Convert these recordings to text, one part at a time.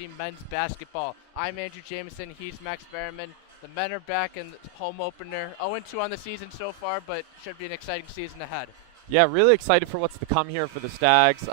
varsity men's basketball. I'm Andrew Jameson. He's Max Berriman. The men are back in the home opener. 0-2 on the season so far, but should be an exciting season ahead. Yeah, really excited for what's to come here for the Stags.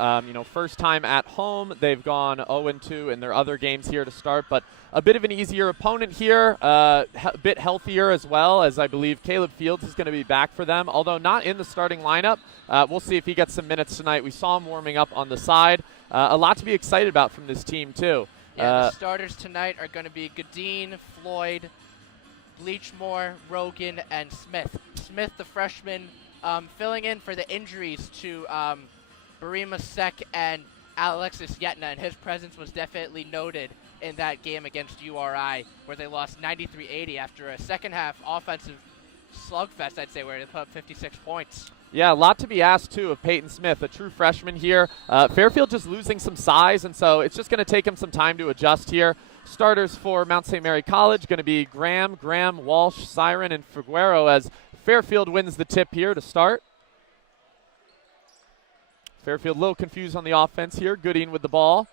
First time at home. They've gone 0-2 in their other games here to start, but a bit of an easier opponent here, a bit healthier as well, as I believe Caleb Fields is going to be back for them, although not in the starting lineup. We'll see if he gets some minutes tonight. We saw him warming up on the side. A lot to be excited about from this team, too. Yeah, the starters tonight are going to be Godin, Floyd, Bleachmore, Rogan, and Smith. Smith, the freshman, filling in for the injuries to Barima Sek and Alexis Yetna, and his presence was definitely noted in that game against URI, where they lost 93-80 after a second-half offensive slugfest, I'd say, where they put up 56 points. Yeah, a lot to be asked, too, of Peyton Smith, a true freshman here. Fairfield just losing some size, and so it's just going to take him some time to adjust here. Starters for Mount St. Mary College going to be Graham, Walsh, Siren, and Figuero, as Fairfield wins the tip here to start. Fairfield a little confused on the offense here. Gooding with the ball.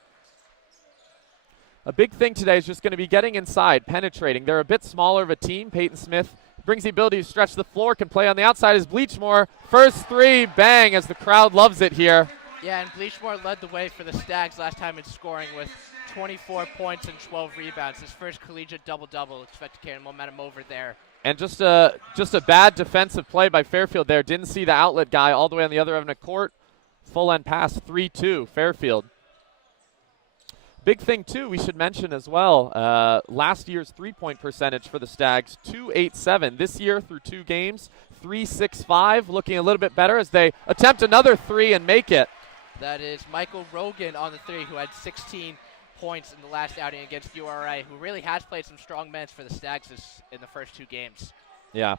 A big thing today is just going to be getting inside, penetrating. They're a bit smaller of a team. Peyton Smith brings the ability to stretch the floor, can play on the outside as Bleachmore. First three, bang, as the crowd loves it here. Yeah, and Bleachmore led the way for the Stags last time in scoring with 24 points and 12 rebounds. His first collegiate double-double. Expect to carry momentum over there. And just a bad defensive play by Fairfield there. Didn't see the outlet guy all the way on the other end of the court. Full end pass, 3-2, Fairfield. Big thing, too, we should mention as well, last year's three-point percentage for the Stags, .287. This year, through 2 games, .365, looking a little bit better as they attempt another three and make it. That is Michael Rogan on the three, who had 16 points in the last outing against URI, who really has played some strong minutes for the Stags in the first 2 games. Yeah.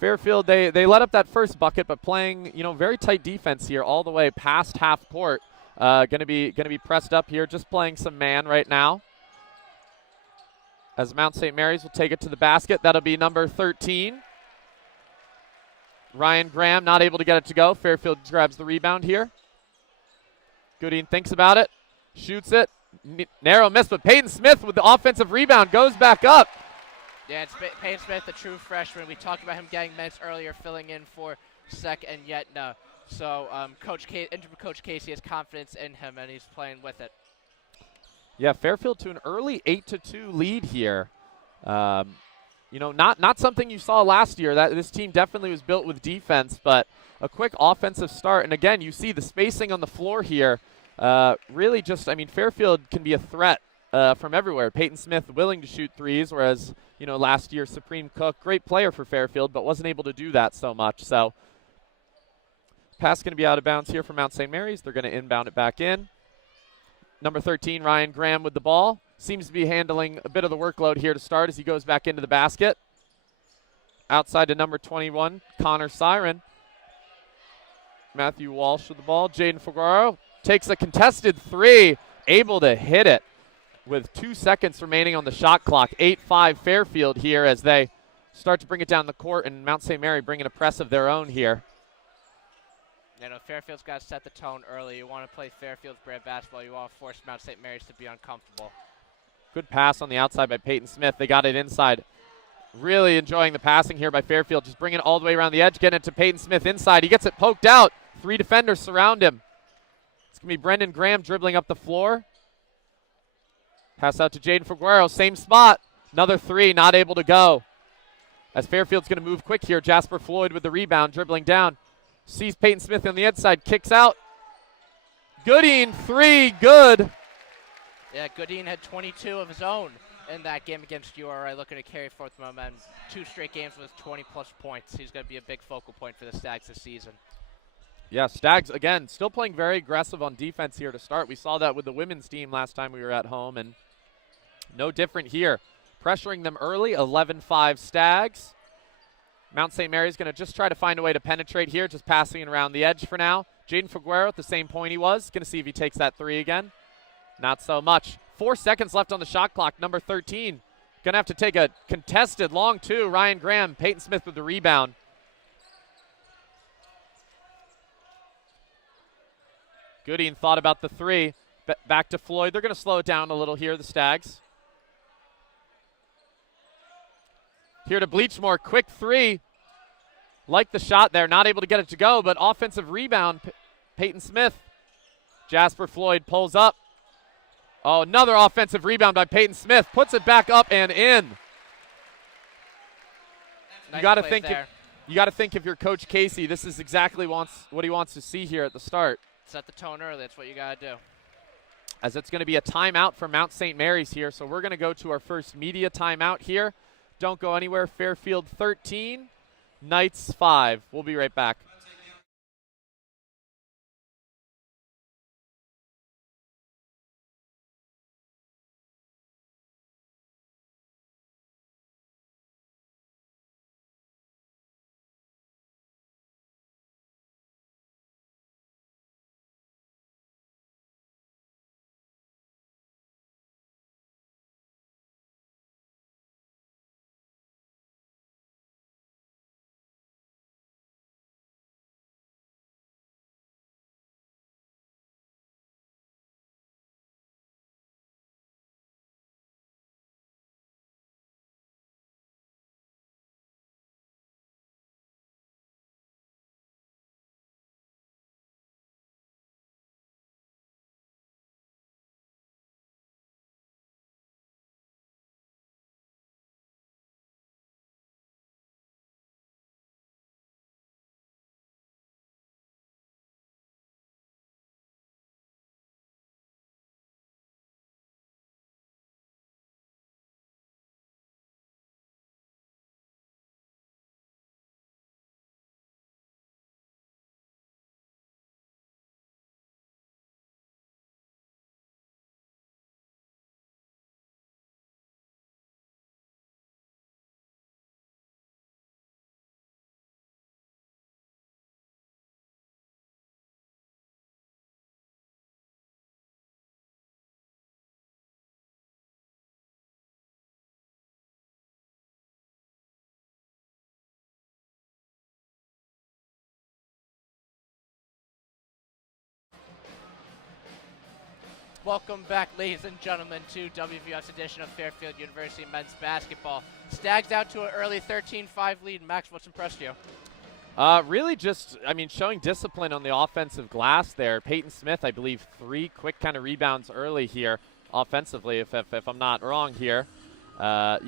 Fairfield, they let up that first bucket, but playing, very tight defense here all the way past half court. Gonna be pressed up here, just playing some man right now. As Mount St. Mary's will take it to the basket. That'll be number 13. Ryan Graham not able to get it to go. Fairfield grabs the rebound here. Gooding thinks about it, shoots it. Narrow miss, but Peyton Smith with the offensive rebound goes back up. Yeah, it's Peyton Smith, the true freshman. We talked about him getting minutes earlier, filling in for Sek and Yetna. So interim Coach Casey has confidence in him, and he's playing with it. Yeah, Fairfield to an early 8-2 lead here. Not something you saw last year. That this team definitely was built with defense, but a quick offensive start. And again, you see the spacing on the floor here. Really just, Fairfield can be a threat from everywhere. Peyton Smith willing to shoot threes, whereas, last year Supreme Cook, great player for Fairfield, but wasn't able to do that so much. So pass going to be out of bounds here for Mount St. Mary's. They're going to inbound it back in. Number 13, Ryan Graham with the ball. Seems to be handling a bit of the workload here to start as he goes back into the basket. Outside to number 21, Connor Siren. Matthew Walsh with the ball. Jaden Figueroa takes a contested three, able to hit it with 2 seconds remaining on the shot clock. 8-5 Fairfield here as they start to bring it down the court, and Mount St. Mary bringing a press of their own here. Fairfield's got to set the tone early. You want to play Fairfield's brand basketball. You want to force Mount St. Mary's to be uncomfortable. Good pass on the outside by Peyton Smith. They got it inside. Really enjoying the passing here by Fairfield. Just bringing it all the way around the edge, getting it to Peyton Smith inside. He gets it poked out. 3 defenders surround him. It's going to be Brendan Graham dribbling up the floor. Pass out to Jaden Figueroa. Same spot. Another 3, not able to go. As Fairfield's going to move quick here. Jasper Floyd with the rebound, dribbling down. Sees Peyton Smith on the inside, kicks out. Gooding, 3, good. Yeah, Goodin had 22 of his own in that game against URI, looking to carry forth momentum. 2 straight games with 20-plus points. He's going to be a big focal point for the Stags this season. Yeah, Stags, again, still playing very aggressive on defense here to start. We saw that with the women's team last time we were at home, and no different here. Pressuring them early, 11-5 Stags. Mount St. Mary's going to just try to find a way to penetrate here, just passing it around the edge for now. Jaden Figueroa at the same point he was. Going to see if he takes that 3 again. Not so much. 4 seconds left on the shot clock. Number 13 going to have to take a contested long 2. Ryan Graham, Peyton Smith with the rebound. Gooding thought about the 3. Back to Floyd. They're going to slow it down a little here, the Stags. Here to Bleachmore. Quick three. Like the shot there. Not able to get it to go, but offensive rebound. Peyton Smith. Jasper Floyd pulls up. Oh, another offensive rebound by Peyton Smith. Puts it back up and in. Nice you got to think if you're Coach Casey, this is exactly what he wants to see here at the start. Set the tone early. That's what you got to do. As it's going to be a timeout for Mount St. Mary's here. So we're going to go to our first media timeout here. Don't go anywhere. Fairfield 13, Knights 5. We'll be right back. Welcome back, ladies and gentlemen, to WVOF's edition of Fairfield University men's basketball. Stags out to an early 13-5 lead. Max, what's impressed you? Really just, showing discipline on the offensive glass there. Peyton Smith, I believe, 3 quick kind of rebounds early here offensively, if I'm not wrong here. 4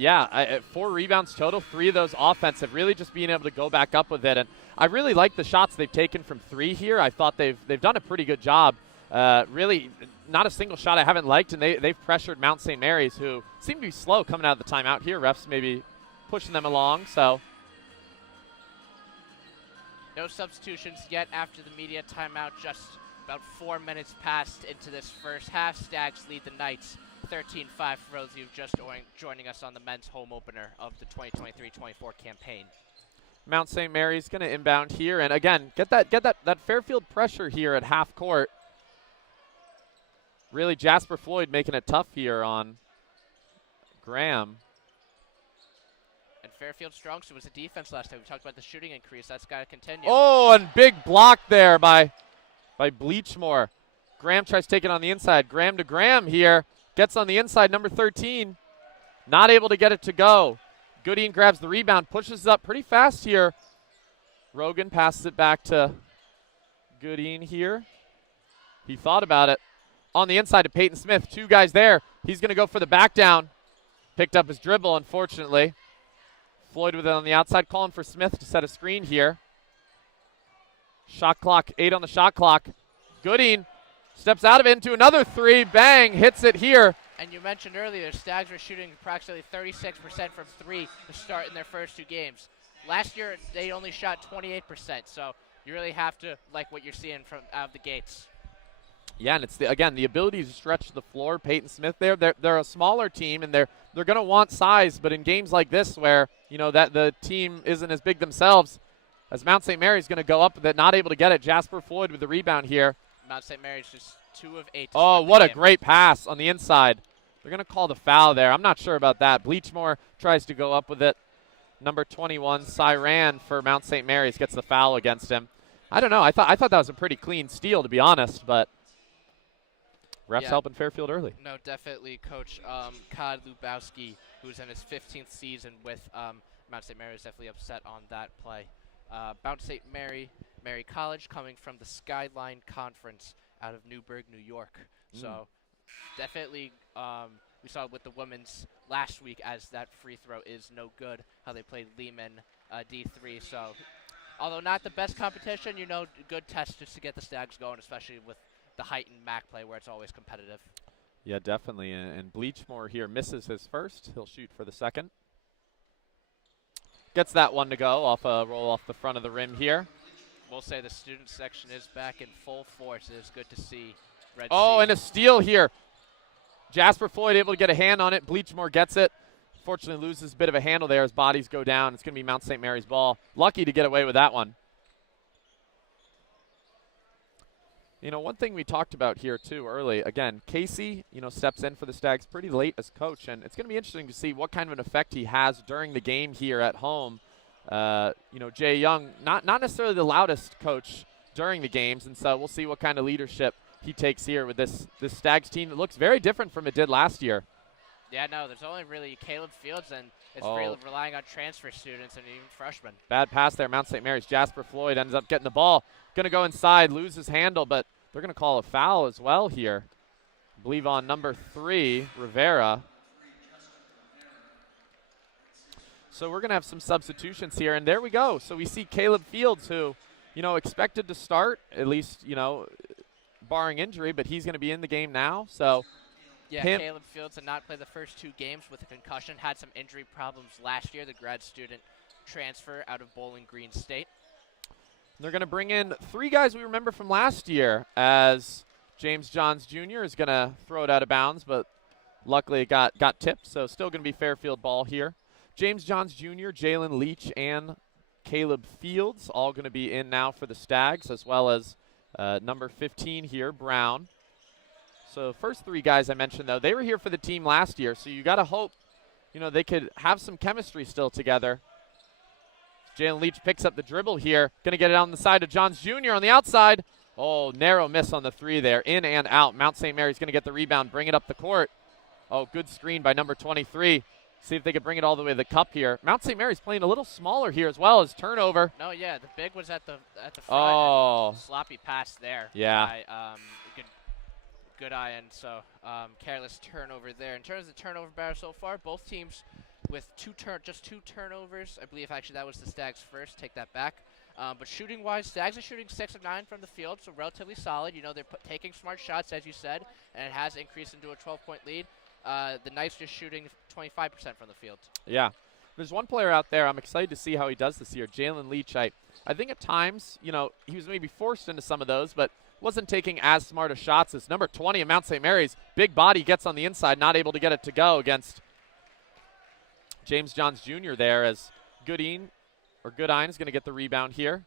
rebounds total, 3 of those offensive, really just being able to go back up with it. And I really like the shots they've taken from 3 here. I thought they've done a pretty good job. Really not a single shot I haven't liked, and they've pressured Mount St. Mary's, who seem to be slow coming out of the timeout here. Refs maybe pushing them along, so. No substitutions yet after the media timeout. Just about 4 minutes passed into this first half. Stags lead the Knights 13-5 for those of you just joining us on the men's home opener of the 2023-24 campaign. Mount St. Mary's going to inbound here, and again, get that Fairfield pressure here at half court. Really, Jasper Floyd making it tough here on Graham. And Fairfield strong suit was the defense last time. We talked about the shooting increase. That's got to continue. Oh, and big block there by Bleachmore. Graham tries to take it on the inside. Graham to Graham here. Gets on the inside, number 13. Not able to get it to go. Goodine grabs the rebound, pushes it up pretty fast here. Rogan passes it back to Goodine here. He thought about it. On the inside to Peyton Smith. 2 guys there. He's going to go for the back down. Picked up his dribble, unfortunately. Floyd with it on the outside, calling for Smith to set a screen here. Shot clock, 8 on the shot clock. Goodine steps out of it into another 3. Bang, hits it here. And you mentioned earlier, Stags were shooting approximately 36% from 3 to start in their first 2 games. Last year, they only shot 28%, so you really have to like what you're seeing from out of the gates. Yeah, and it's the ability to stretch the floor. Peyton Smith there, they're a smaller team, and they're going to want size. But in games like this, where that the team isn't as big themselves, as Mount St. Mary's going to go up with it, not able to get it. Jasper Floyd with the rebound here. Mount St. Mary's just 2 of 8. Oh, what a great pass on the inside. They're going to call the foul there. I'm not sure about that. Bleachmore tries to go up with it. Number 21, Cyran for Mount St. Mary's gets the foul against him. I don't know. I thought that was a pretty clean steal, to be honest, but refs helping Fairfield early. No, definitely Coach Todd Lubowski, who's in his 15th season with Mount St. Mary, is definitely upset on that play. Mount St. Mary College coming from the Skyline Conference out of Newburgh, New York. So definitely we saw with the women's last week as that free throw is no good, how they played Lehman D3. So although not the best competition, good test just to get the Stags going, especially with the heightened MAC play where it's always competitive. Yeah, definitely. And Bleachmore here misses his first. He'll shoot for the second. Gets that one to go off a roll off the front of the rim here. We'll say the student section is back in full force. It is good to see. And a steal here. Jasper Floyd able to get a hand on it. Bleachmore gets it. Fortunately loses a bit of a handle there as bodies go down. It's going to be Mount St. Mary's ball. Lucky to get away with that one. One thing we talked about here too early, again, Casey, steps in for the Stags pretty late as coach, and it's going to be interesting to see what kind of an effect he has during the game here at home. Jay Young, not necessarily the loudest coach during the games, and so we'll see what kind of leadership he takes here with this Stags team that looks very different from it did last year. Yeah, no, there's only really Caleb Fields, and it's really relying on transfer students and even freshmen. Bad pass there, Mount St. Mary's. Jasper Floyd ends up getting the ball. Going to go inside, loses handle, but they're going to call a foul as well here. I believe on number 3, Rivera. So we're going to have some substitutions here, and there we go. So we see Caleb Fields, who, expected to start, at least, barring injury, but he's going to be in the game now. So yeah, Caleb Fields did not play the first 2 games with a concussion, had some injury problems last year, the grad student transfer out of Bowling Green State. They're going to bring in 3 guys we remember from last year, as James Johns Jr. is going to throw it out of bounds, but luckily it got tipped, so still going to be Fairfield ball here. James Johns Jr., Jalen Leach, and Caleb Fields all going to be in now for the Stags, as well as number 15 here, Brown. So first 3 guys I mentioned, though, they were here for the team last year, so you got to hope, they could have some chemistry still together. Jalen Leach picks up the dribble here. Going to get it on the side of Johns Jr. on the outside. Oh, narrow miss on the 3 there. In and out. Mount St. Mary's going to get the rebound, bring it up the court. Oh, good screen by number 23. See if they could bring it all the way to the cup here. Mount St. Mary's playing a little smaller here as well as turnover. No, yeah, the big was at the front. Oh. Sloppy pass there. Yeah. By, good eye, and so careless turnover there. In terms of the turnover battle so far, both teams with just two turnovers. I believe actually that was the Stags first. Take that back. But shooting-wise, Stags are shooting 6 of 9 from the field, so relatively solid. They're taking smart shots, as you said, and it has increased into a 12-point lead. The Knights just shooting 25% from the field. Yeah. There's one player out there I'm excited to see how he does this year, Jalen Leach. I think at times, he was maybe forced into some of those, but wasn't taking as smart of shots as number 20 of Mount St. Mary's. Big body gets on the inside, not able to get it to go against James Johns Jr. there, as Goodine is going to get the rebound here.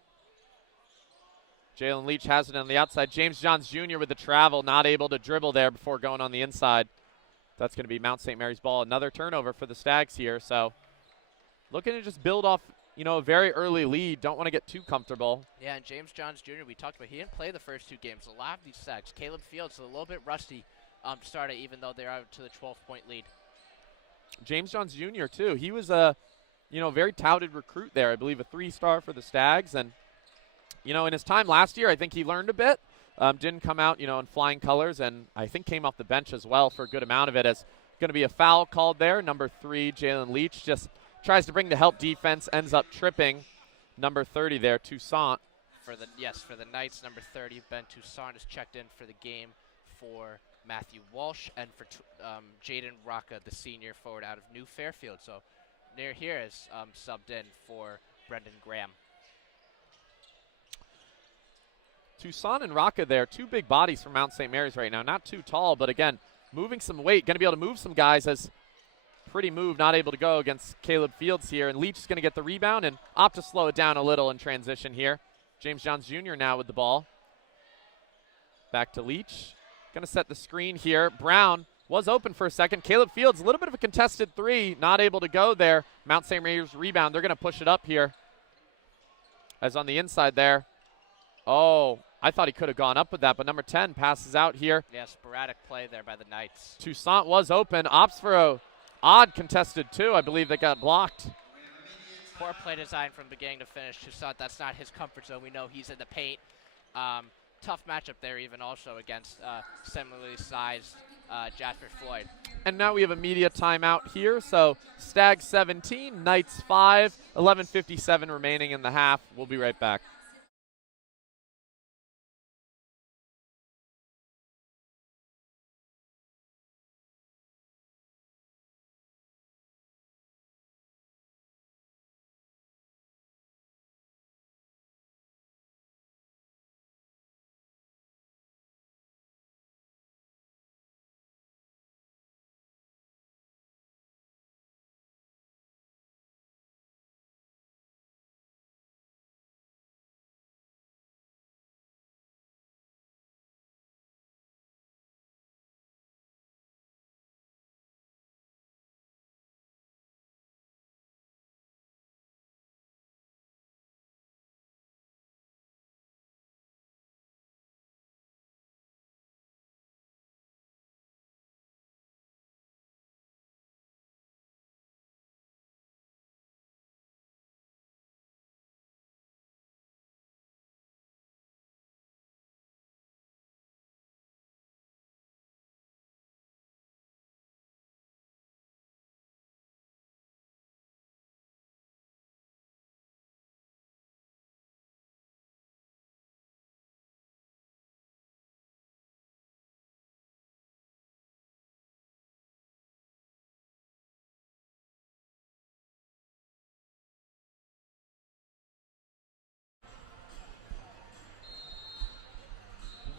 Jalen Leach has it on the outside. James Johns Jr. with the travel, not able to dribble there before going on the inside. That's going to be Mount St. Mary's ball. Another turnover for the Stags here. So looking to just build off, a very early lead. Don't want to get too comfortable. Yeah, and James Johns Jr., we talked about, he didn't play the first 2 games. A lot of these Stags. Caleb Fields is a little bit rusty started, even though they're out to the 12-point lead. James Johns Jr., too. He was a, very touted recruit there. I believe a 3-star for the Stags. And, in his time last year, I think he learned a bit. Didn't come out, in flying colors, and I think came off the bench as well for a good amount of it. As going to be a foul called there. Number 3, Jalen Leach, just tries to bring the help defense, ends up tripping. Number 30 there, Toussaint. For the Knights, number 30, Ben Toussaint is checked in for the game for Matthew Walsh, and for Jaden Rocca, the senior forward out of New Fairfield. So near here is subbed in for Brendan Graham. Toussaint and Rocca there, 2 big bodies from Mount St. Mary's right now. Not too tall, but again, moving some weight. Going to be able to move some guys as pretty move, not able to go against Caleb Fields here. And Leach is going to get the rebound and opt to slow it down a little in transition here. James Johns Jr. now with the ball. Back to Leach. Going to set the screen here. Brown was open for a second. Caleb Fields, a little bit of a contested 3, not able to go there. Mount St. Mary's rebound. They're going to push it up here. As on the inside there. Oh, I thought he could have gone up with that, but number 10 passes out here. Yeah, sporadic play there by the Knights. Toussaint was open. Opts for a odd contested 2, I believe, that got blocked. Poor play design from beginning to finish. Toussaint, that's not his comfort zone. We know he's in the paint. Tough matchup there even also against similarly sized Jasper Floyd. And now we have a media timeout here. So Stags 17, Knights 5, 11:57 remaining in the half. We'll be right back.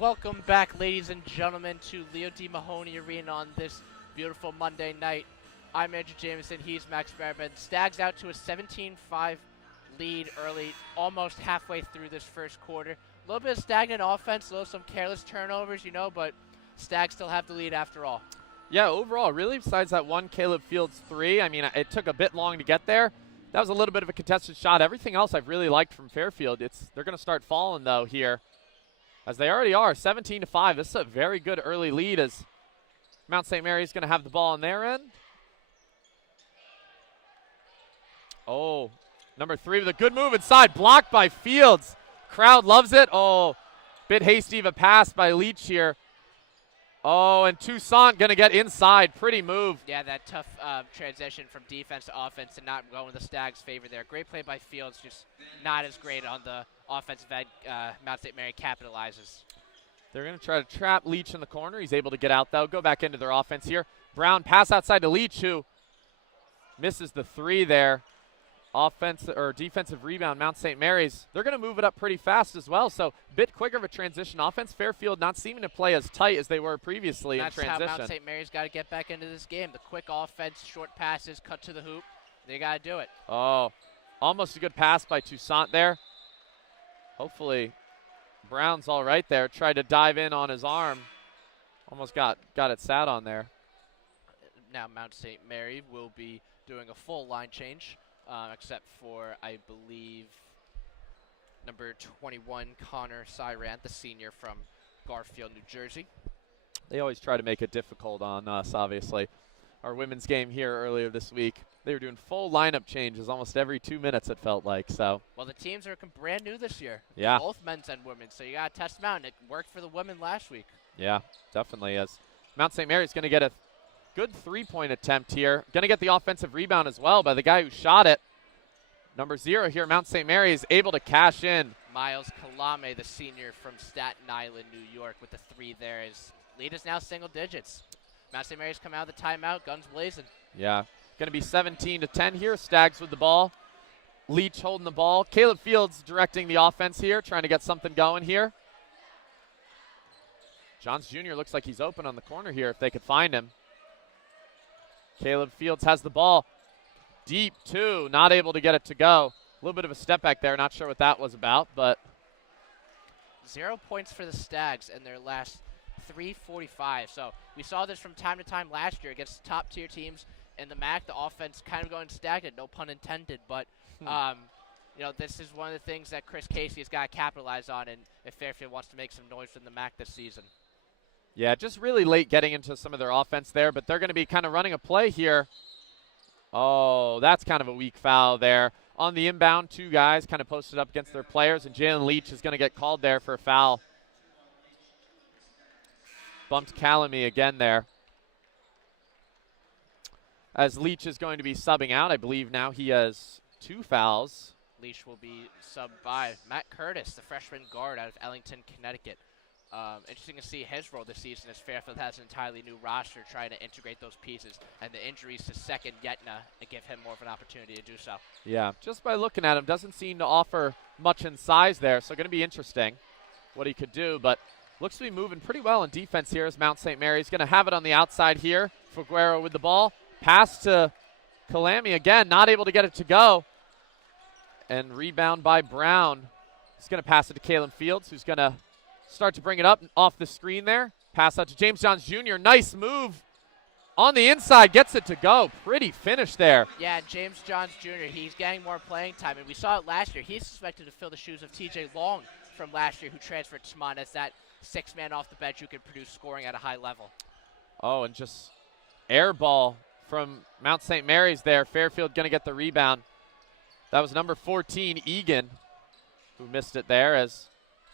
Welcome back, ladies and gentlemen, to Leo D. Mahoney Arena on this beautiful Monday night. I'm Andrew Jameson. He's Max Behrman. Stags out to a 17-5 lead early, almost halfway through this first quarter. A little bit of stagnant offense, some careless turnovers, but Stags still have the lead after all. Yeah, overall, really, besides that one Caleb Fields 3, I mean, it took a bit long to get there. That was a little bit of a contested shot. Everything else I've really liked from Fairfield. They're going to start falling, though, here, as they already are, 17-5. This is a very good early lead as Mount St. Mary's going to have the ball on their end. Oh, number 3 with a good move inside, blocked by Fields. Crowd loves it. Oh, bit hasty of a pass by Leach here. Oh, and Toussaint going to get inside. Pretty move. Yeah, that tough transition from defense to offense and not going the Stags' favor there. Great play by Fields, just not as great on the offensive end. Mount St. Mary capitalizes. They're going to try to trap Leach in the corner. He's able to get out, though. Go back into their offense here. Brown pass outside to Leach, who misses the 3 there. Defensive rebound, Mount St. Mary's. They're going to move it up pretty fast as well, so a bit quicker of a transition offense. Fairfield not seeming to play as tight as they were previously in transition. That's how Mount St. Mary's got to get back into this game. The quick offense, short passes, cut to the hoop. They got to do it. Oh, almost a good pass by Toussaint there. Hopefully Brown's all right there. Tried to dive in on his arm. Almost got it sat on there. Now Mount St. Mary will be doing a full line change. Except for, I believe, number 21, Connor Cyrant, the senior from Garfield, New Jersey. They always try to make it difficult on us, obviously. Our women's game here earlier this week, they were doing full lineup changes almost every 2 minutes, it felt like. So. Well, the teams are brand new this year. Yeah. Both men's and women's, so you got to test them out, and it worked for the women last week. Yeah, definitely is. Mount St. Mary's going to get a good 3-point attempt here. Going to get the offensive rebound as well by the guy who shot it. Number 0 here, Mount St. Mary is able to cash in. Miles Kalame, the senior from Staten Island, New York, with the 3 there. His lead is now single digits. Mount St. Mary's come out of the timeout, guns blazing. Yeah, going to be 17-10 here. Stags with the ball. Leach holding the ball. Caleb Fields directing the offense here, trying to get something going here. Johns Jr. looks like he's open on the corner here if they could find him. Caleb Fields has the ball. Deep, too. Not able to get it to go. A little bit of a step back there. Not sure what that was about, but. 0 points for the Stags in their last 3:45. So we saw this from time to time last year against top-tier teams in the MAC. The offense kind of going stagnant, no pun intended. But this is one of the things that Chris Casey has got to capitalize on, and if Fairfield wants to make some noise in the MAC this season. Yeah, just really late getting into some of their offense there, but they're going to be kind of running a play here. Oh, that's kind of a weak foul there. On the inbound, 2 guys kind of posted up against their players, and Jalen Leach is going to get called there for a foul. Bumped Calamy again there. As Leach is going to be subbing out, I believe now he has 2 fouls. Leach will be subbed by Matt Curtis, the freshman guard out of Ellington, Connecticut. Interesting to see his role this season as Fairfield has an entirely new roster trying to integrate those pieces, and the injuries to second Yetna give him more of an opportunity to do so. Yeah, just by looking at him, doesn't seem to offer much in size there, so going to be interesting what he could do, but looks to be moving pretty well in defense here as Mount St. Mary's going to have it on the outside here. Figueroa with the ball. Pass to Calamy again, not able to get it to go. And rebound by Brown. He's going to pass it to Kalen Fields, who's going to start to bring it up off the screen there. Pass out to James Johns Jr. Nice move on the inside. Gets it to go. Pretty finish there. Yeah, James Johns Jr., he's getting more playing time, and we saw it last year. He's suspected to fill the shoes of TJ Long from last year, who transferred to Smont as that 6-man off the bench who could produce scoring at a high level. Oh, and just air ball from Mount St. Mary's there. Fairfield going to get the rebound. That was number 14, Egan, who missed it there as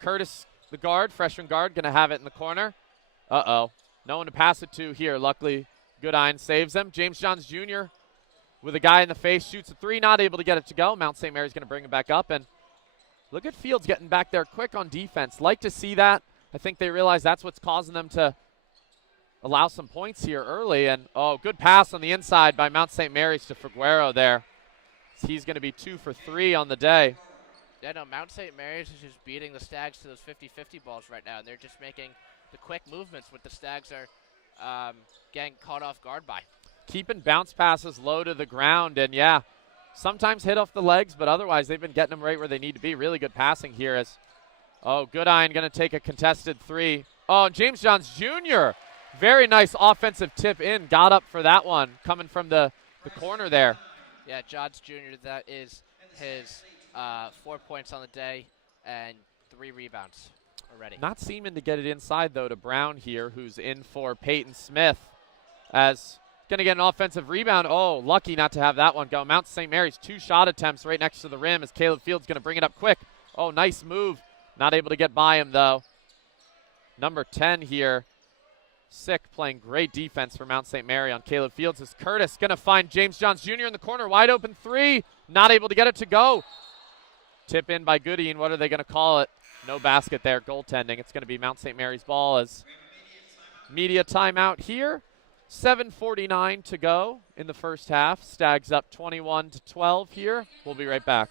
Curtis, the guard, freshman guard, going to have it in the corner. Uh-oh. No one to pass it to here. Luckily, Goodine saves them. James Johns Jr. with a guy in the face, shoots a 3, not able to get it to go. Mount St. Mary's going to bring it back up. And look at Fields getting back there quick on defense. Like to see that. I think they realize that's what's causing them to allow some points here early. And, oh, good pass on the inside by Mount St. Mary's to Figueroa there. He's going to be 2 for 3 on the day. Yeah, no, Mount St. Mary's is just beating the Stags to those 50-50 balls right now, and they're just making the quick movements what the Stags are getting caught off guard by. Keeping bounce passes low to the ground, and, yeah, sometimes hit off the legs, but otherwise they've been getting them right where they need to be. Really good passing here as, oh, Goodine going to take a contested 3. Oh, James Johns Jr., very nice offensive tip in. Got up for that one coming from the corner there. Yeah, Johns Jr., that is his 4 points on the day and 3 rebounds already. Not seeming to get it inside, though, to Brown here, who's in for Peyton Smith. As going to get an offensive rebound. Oh, lucky not to have that one go. Mount St. Mary's 2 shot attempts right next to the rim as Caleb Fields going to bring it up quick. Oh, nice move. Not able to get by him, though. Number 10 here. Sick, playing great defense for Mount St. Mary on Caleb Fields. Is Curtis going to find James Johns Jr. in the corner. Wide open 3. Not able to get it to go. Tip in by Goodine. What are they going to call it? No basket there. Goaltending. It's going to be Mount St. Mary's ball as media timeout here. 7:49 to go in the first half. Stags up 21-12 here. We'll be right back.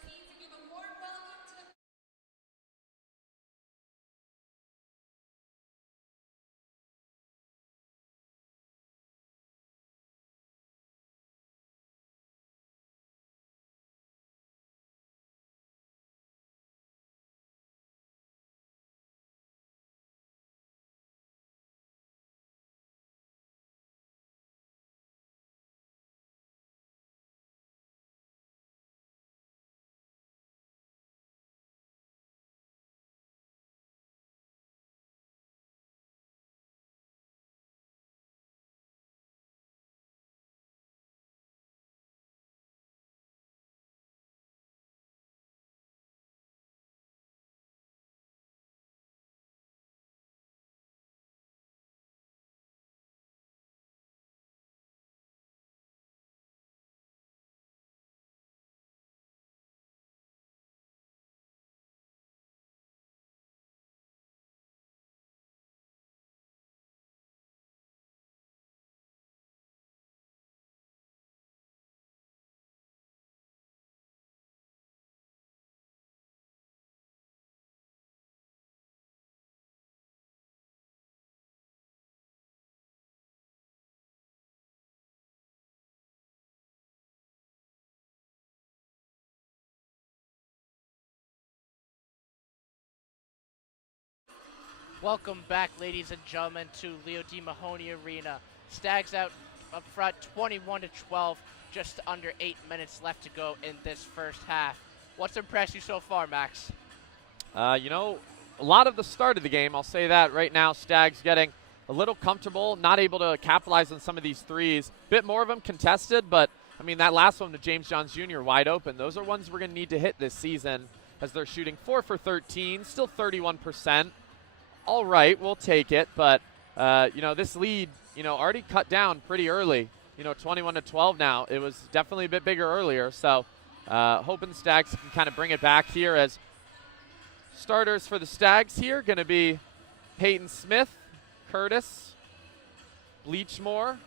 Welcome back, ladies and gentlemen, to Leo D. Mahoney Arena. Stags out up front, 21-12, just under 8 minutes left to go in this first half. What's impressed you so far, Max? You know, a lot of the start of the game, I'll say that right now. Stags getting a little comfortable, not able to capitalize on some of these threes. Bit more of them contested, but I mean, that last one to James Johns Jr. wide open, those are ones we're going to need to hit this season as they're shooting 4 for 13, still 31%. All right, we'll take it, but, you know, this lead, you know, already cut down pretty early, you know, 21-12 now. It was definitely a bit bigger earlier, so hoping the Stags can kind of bring it back here as starters for the Stags here going to be Peyton Smith, Curtis, Bleachmore,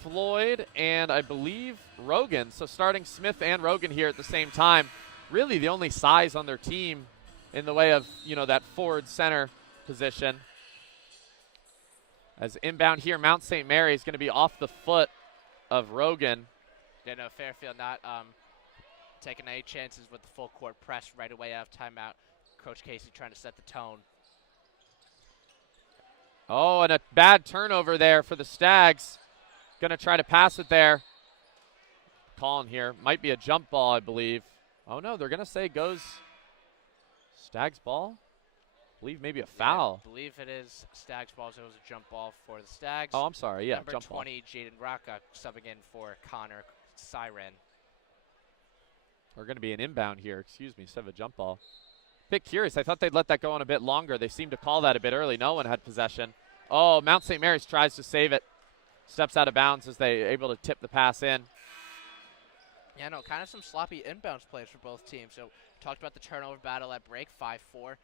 Floyd, and I believe Rogan. So starting Smith and Rogan here at the same time. Really the only size on their team in the way of, you know, that forward center position. As inbound here, Mount St. Mary is going to be off the foot of Rogan. Yeah, no, Fairfield not taking any chances with the full court press right away out of timeout. Coach Casey trying to set the tone. Oh, and a bad turnover there for the Stags. Going to try to pass it there. Calling here. Might be a jump ball, I believe. Oh, no, they're going to say goes Stags ball. I believe maybe a foul. I believe it is Stags ball, so it was a jump ball for the Stags. Oh, I'm sorry. Yeah, Number jump 20, Jaden Rocca, subbing in for Connor Siren. We're going to be an inbound here, excuse me, instead of a jump ball. Bit curious. I thought they'd let that go on a bit longer. They seemed to call that a bit early. No one had possession. Oh, Mount St. Mary's tries to save it. Steps out of bounds as they able to tip the pass in. Yeah, no, kind of some sloppy inbounds plays for both teams. So talked about the turnover battle at break, 5-4.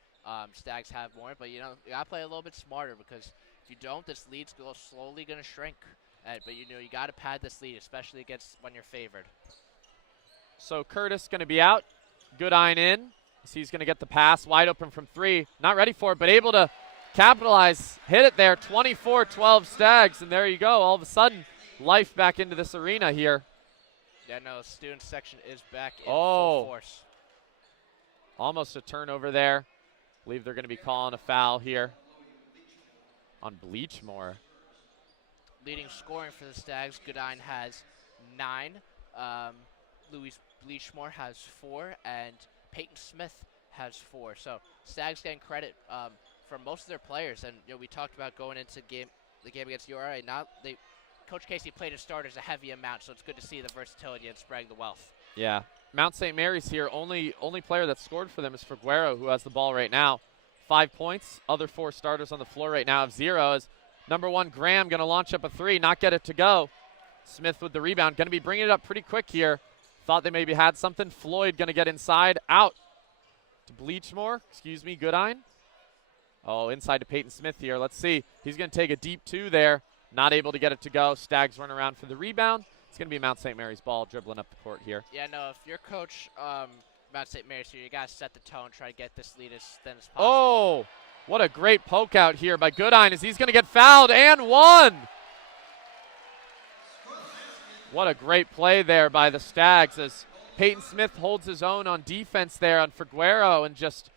Stags have more, but, you know, you got to play a little bit smarter because if you don't, this lead's slowly going to shrink. But, you know, you got to pad this lead, especially against when you're favored. So Curtis going to be out. Goodine in. He's going to get the pass wide open from 3. Not ready for it, but able to capitalize. Hit it there. 24-12 Stags. And there you go. All of a sudden, life back into this arena here. Yeah, no, the student section is back in full force. Almost a turnover there. I believe they're going to be calling a foul here on Bleachmore. Leading scoring for the Stags, Goodine has 9. Louis Bleachmore has 4, and Peyton Smith has 4. So Stags getting credit from most of their players. And, you know, we talked about going into the game against URA. Coach Casey played his starters a heavy amount, so it's good to see the versatility and spreading the wealth. Yeah. Mount St. Mary's here. Only player that scored for them is Figueroa, who has the ball right now. 5 points. Other 4 starters on the floor right now have 0. As number 1, Graham, going to launch up a 3, not get it to go. Smith with the rebound. Going to be bringing it up pretty quick here. Thought they maybe had something. Floyd going to get inside. Out to Bleachmore. Excuse me, Goodine. Oh, inside to Peyton Smith here. Let's see. He's going to take a deep 2 there. Not able to get it to go. Stags run around for the rebound. It's going to be Mount St. Mary's ball dribbling up the court here. Yeah, no, if you're coach Mount St. Mary's here, you got to set the tone, try to get this lead as thin as possible. Oh, what a great poke out here by Goodine as he's going to get fouled and won. What a great play there by the Stags as Peyton Smith holds his own on defense there on Figueroa, and just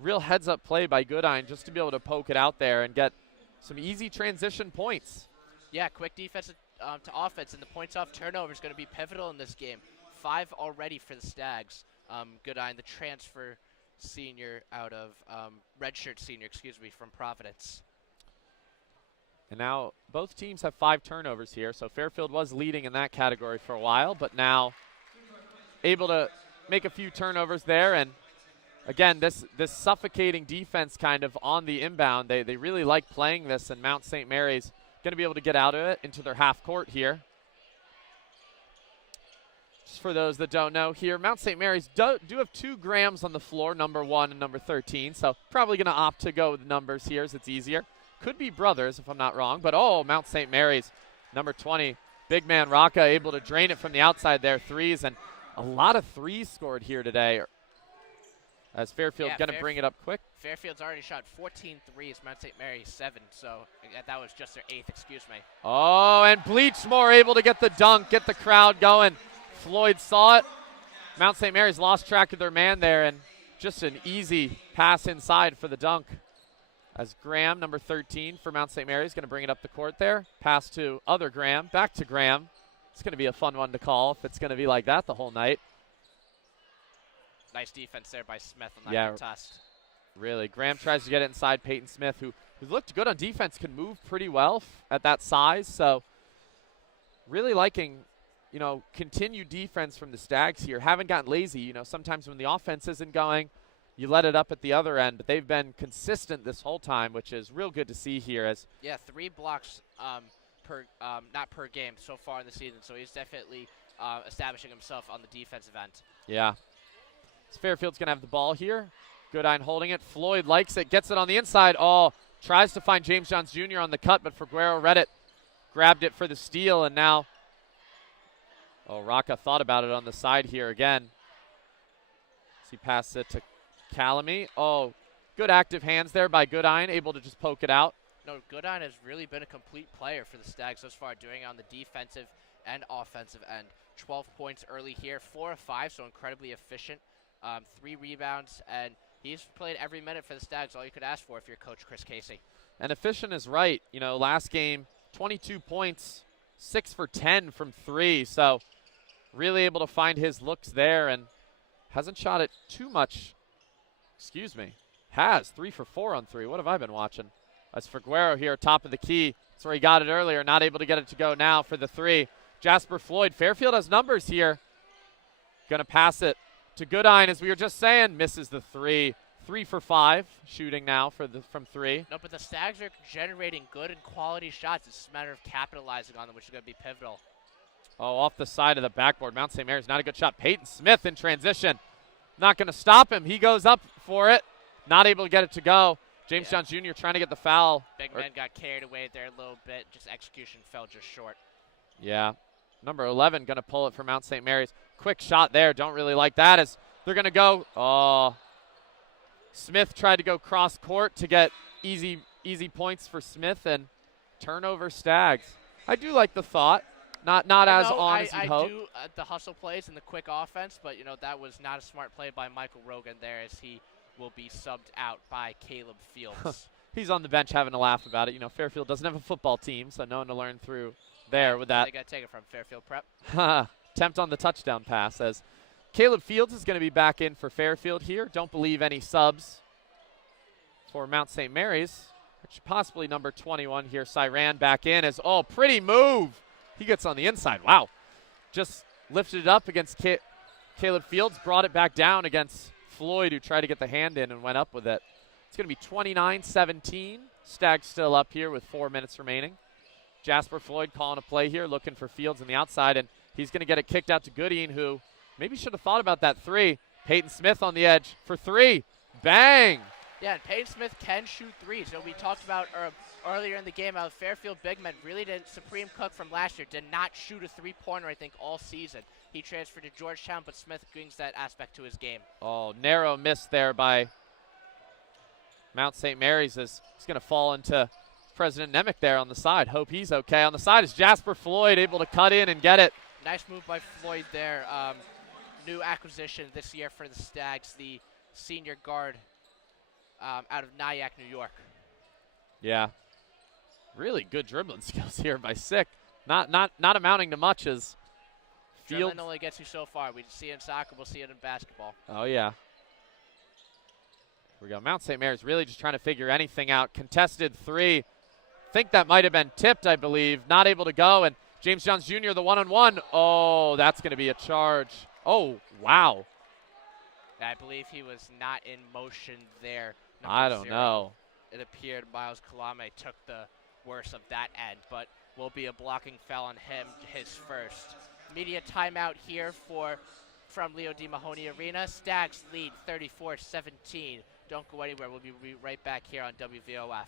real heads-up play by Goodine just to be able to poke it out there and get some easy transition points. Yeah, quick defense to offense, and the points off turnover is going to be pivotal in this game. 5 already for the Stags. Goodine, the transfer senior out of redshirt senior, from Providence. And now both teams have 5 turnovers here, so Fairfield was leading in that category for a while, but now able to make a few turnovers there. And again, this suffocating defense kind of on the inbound. They really like playing this, and Mount St. Mary's going to be able to get out of it into their half court here. Just for those that don't know here, Mount St. Mary's do have 2 Grahams on the floor, number 1 and number 13, so probably going to opt to go with numbers here as it's easier. Could be brothers if I'm not wrong, but Mount St. Mary's, number 20, big man Rocca able to drain it from the outside there, 3s, and a lot of 3s scored here today. As Fairfield going to bring it up quick. Fairfield's already shot 14 threes, Mount St. Mary's 7, so that was just their 8th, Oh, and Bleachmore able to get the dunk, get the crowd going. Floyd saw it. Mount St. Mary's lost track of their man there, and just an easy pass inside for the dunk. As Graham, number 13 for Mount St. Mary's, going to bring it up the court there. Pass to other Graham, back to Graham. It's going to be a fun one to call if it's going to be like that the whole night. Nice defense there by Smith on that Yeah, contest. really. Graham tries to get it inside Peyton Smith, who looked good on defense, can move pretty well at that size. So really liking, continued defense from the Stags here. Haven't gotten lazy. Sometimes when the offense isn't going, you let it up at the other end, but they've been consistent this whole time, which is real good to see here. Yeah, 3 blocks not per game so far in the season, so he's definitely establishing himself on the defensive end. Yeah. So Fairfield's going to have the ball here. Goodine holding it. Floyd likes it, gets it on the inside. Oh, tries to find James Johns Jr. on the cut, but Figueroa read it, grabbed it for the steal, and now, Rocca thought about it on the side here again. As he passed it to Calamy. Oh, good active hands there by Goodine, able to just poke it out. No, Goodine has really been a complete player for the Stags thus far, doing it on the defensive and offensive end. 12 points early here, 4 of 5, so incredibly efficient. 3 rebounds, and he's played every minute for the Stags, all you could ask for if you're Coach Chris Casey. And efficient is right. Last game, 22 points, 6 for 10 from 3, so really able to find his looks there and hasn't shot it too much. Has 3 for 4 on 3. What have I been watching? That's Figueroa here, top of the key. That's where he got it earlier. Not able to get it to go now for the 3. Jasper Floyd. Fairfield has numbers here. Going to pass it to Goodine, as we were just saying. Misses the 3. 3 for 5 shooting now from 3. No, but the Stags are generating good and quality shots. It's just a matter of capitalizing on them, which is going to be pivotal. Oh, off the side of the backboard. Mount St. Mary's, not a good shot. Peyton Smith in transition. Not going to stop him. He goes up for it. Not able to get it to go. James Johns Jr. trying to get the foul. Big man got carried away there a little bit. Just execution fell just short. Yeah. Number 11 going to pull it for Mount St. Mary's. Quick shot there. Don't really like that as they're going to go. Oh. Smith tried to go cross court to get easy points for Smith, and turnover Stags. I do like the thought. Not as on as you'd hope. I do the hustle plays and the quick offense, but that was not a smart play by Michael Rogan there, as he will be subbed out by Caleb Fields. He's on the bench having a laugh about it. Fairfield doesn't have a football team, so no one to learn through there with that. They got to take it from Fairfield Prep. Attempt on the touchdown pass as Caleb Fields is going to be back in for Fairfield here. Don't believe any subs for Mount St. Mary's. Possibly number 21 here. Cyran back in as, pretty move. He gets on the inside. Wow. Just lifted it up against Caleb Fields, brought it back down against Floyd, who tried to get the hand in and went up with it. It's going to be 29-17. Stags still up here with 4 minutes remaining. Jasper Floyd calling a play here, looking for Fields on the outside, and he's going to get it kicked out to Goodine, who maybe should have thought about that 3. Peyton Smith on the edge for 3. Bang! Yeah, and Peyton Smith can shoot 3s. So we talked about earlier in the game how Fairfield big men really did. Supreme Cook from last year did not shoot a 3-pointer, I think, all season. He transferred to Georgetown, but Smith brings that aspect to his game. Oh, narrow miss there by Mount St. Mary's. He's going to fall into President Nemec there on the side. Hope he's okay. On the side is Jasper Floyd, able to cut in and get it. Nice move by Floyd there. New acquisition this year for the Stags, the senior guard out of Nyack, New York. Yeah. Really good dribbling skills here by Sick. Not amounting to much as Dribbling only gets you so far. We see it in soccer, we'll see it in basketball. Oh, yeah. Here we go. Mount St. Mary's really just trying to figure anything out. Contested 3. Think that might have been tipped, I believe. Not able to go, and James Johns Jr., the one-on-one. Oh, that's going to be a charge. Oh, wow. I believe he was not in motion there. I don't know. It appeared Miles Kalame took the worst of that end, but will be a blocking foul on him, his first. Media timeout here from Leo D. Mahoney Arena. Stags lead 34-17. Don't go anywhere. We'll be right back here on WVOF.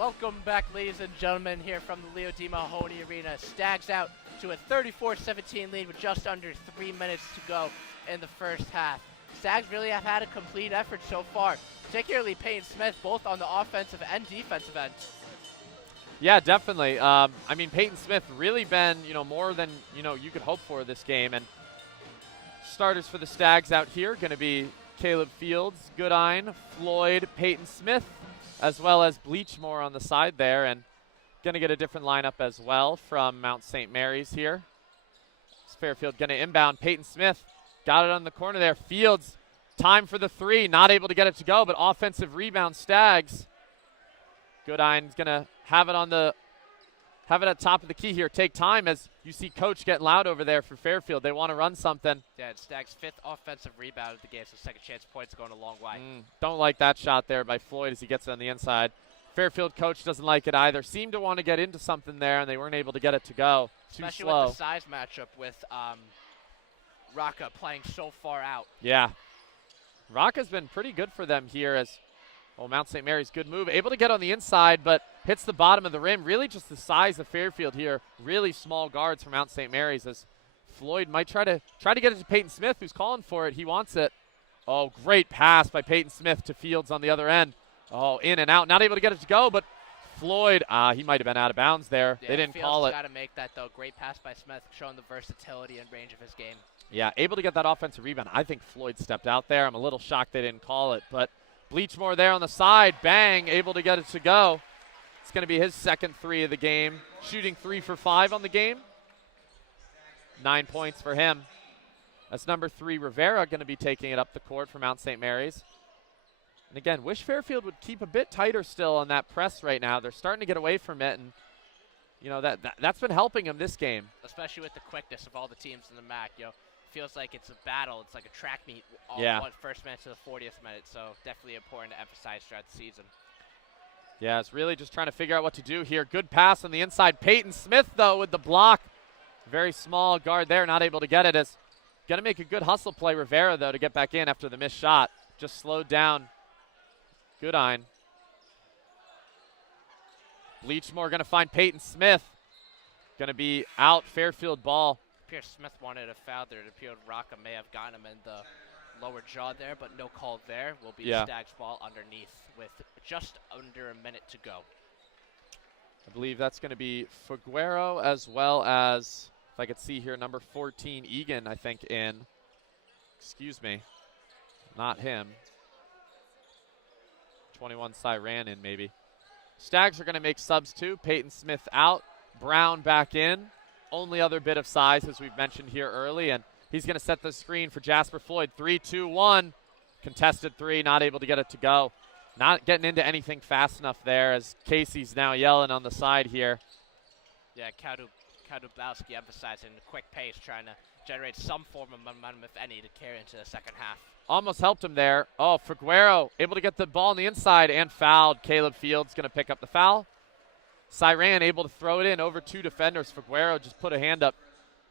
Welcome back, ladies and gentlemen, here from the Leo D. Mahoney Arena. Stags out to a 34-17 lead with just under 3 minutes to go in the first half. Stags really have had a complete effort so far, particularly Peyton Smith, both on the offensive and defensive end. Yeah, definitely. I mean, Peyton Smith really been, more than, you could hope for this game. And starters for the Stags out here going to be Caleb Fields, Goodine, Floyd, Peyton Smith, as well as Bleachmore on the side there. And going to get a different lineup as well from Mount St. Mary's here. Fairfield going to inbound. Peyton Smith got it on the corner there. Fields, time for the three, not able to get it to go, but offensive rebound Stags. Goodine's going to have it at top of the key here. Take time as you see Coach getting loud over there for Fairfield. They want to run something. Yeah, Stags' 5th offensive rebound of the game, so second chance points going a long way. Don't like that shot there by Floyd as he gets it on the inside. Fairfield coach doesn't like it either. Seemed to want to get into something there, and they weren't able to get it to go. Especially Too slow. with the size matchup with Rocca playing so far out. Yeah. Rocca's been pretty good for them here as Mount St. Mary's good move. Able to get on the inside, but hits the bottom of the rim. Really just the size of Fairfield here. Really small guards for Mount St. Mary's as Floyd might try to get it to Peyton Smith, who's calling for it. He wants it. Oh, great pass by Peyton Smith to Fields on the other end. Oh, in and out. Not able to get it to go, but Floyd, he might have been out of bounds there. Yeah, they didn't Fields call it. Got to make that, though. Great pass by Smith, showing the versatility and range of his game. Yeah, able to get that offensive rebound. I think Floyd stepped out there. I'm a little shocked they didn't call it, but Bleachmore there on the side. Bang, able to get it to go. It's going to be his second three of the game. Shooting 3 for 5 on the game. 9 points for him. That's number 3, Rivera, going to be taking it up the court for Mount St. Mary's. And again, wish Fairfield would keep a bit tighter still on that press right now. They're starting to get away from it, and that's been helping them this game. Especially with the quickness of all the teams in the MAC. Feels like it's a battle. It's like a track meet. First minute to the 40th minute. So definitely important to emphasize throughout the season. Yeah, it's really just trying to figure out what to do here. Good pass on the inside. Peyton Smith, though, with the block. Very small guard there, not able to get it. Is going to make a good hustle play, Rivera, though, to get back in after the missed shot. Just slowed down. Goodine. Bleachmore going to find Peyton Smith. Going to be out. Fairfield ball. Pierce Smith wanted a foul there. It appeared Rocca may have gotten him in the lower jaw there, but no call there. Will be Stags ball underneath with just under a minute to go. I believe that's going to be Figuero as well as, if I could see here, number 14, Egan, I think, in. Excuse me. Not him. 21, Cyran in, maybe. Stags are going to make subs too. Peyton Smith out. Brown back in. Only other bit of size, as we've mentioned here early, and he's going to set the screen for Jasper Floyd. 3-2-1. Contested 3, not able to get it to go. Not getting into anything fast enough there as Casey's now yelling on the side here. Yeah, Kadubowski emphasizing the quick pace, trying to generate some form of momentum, if any, to carry into the second half. Almost helped him there. Oh, Figuero able to get the ball on the inside and fouled. Caleb Fields going to pick up the foul. Cyran able to throw it in over 2 defenders. Figuero just put a hand up.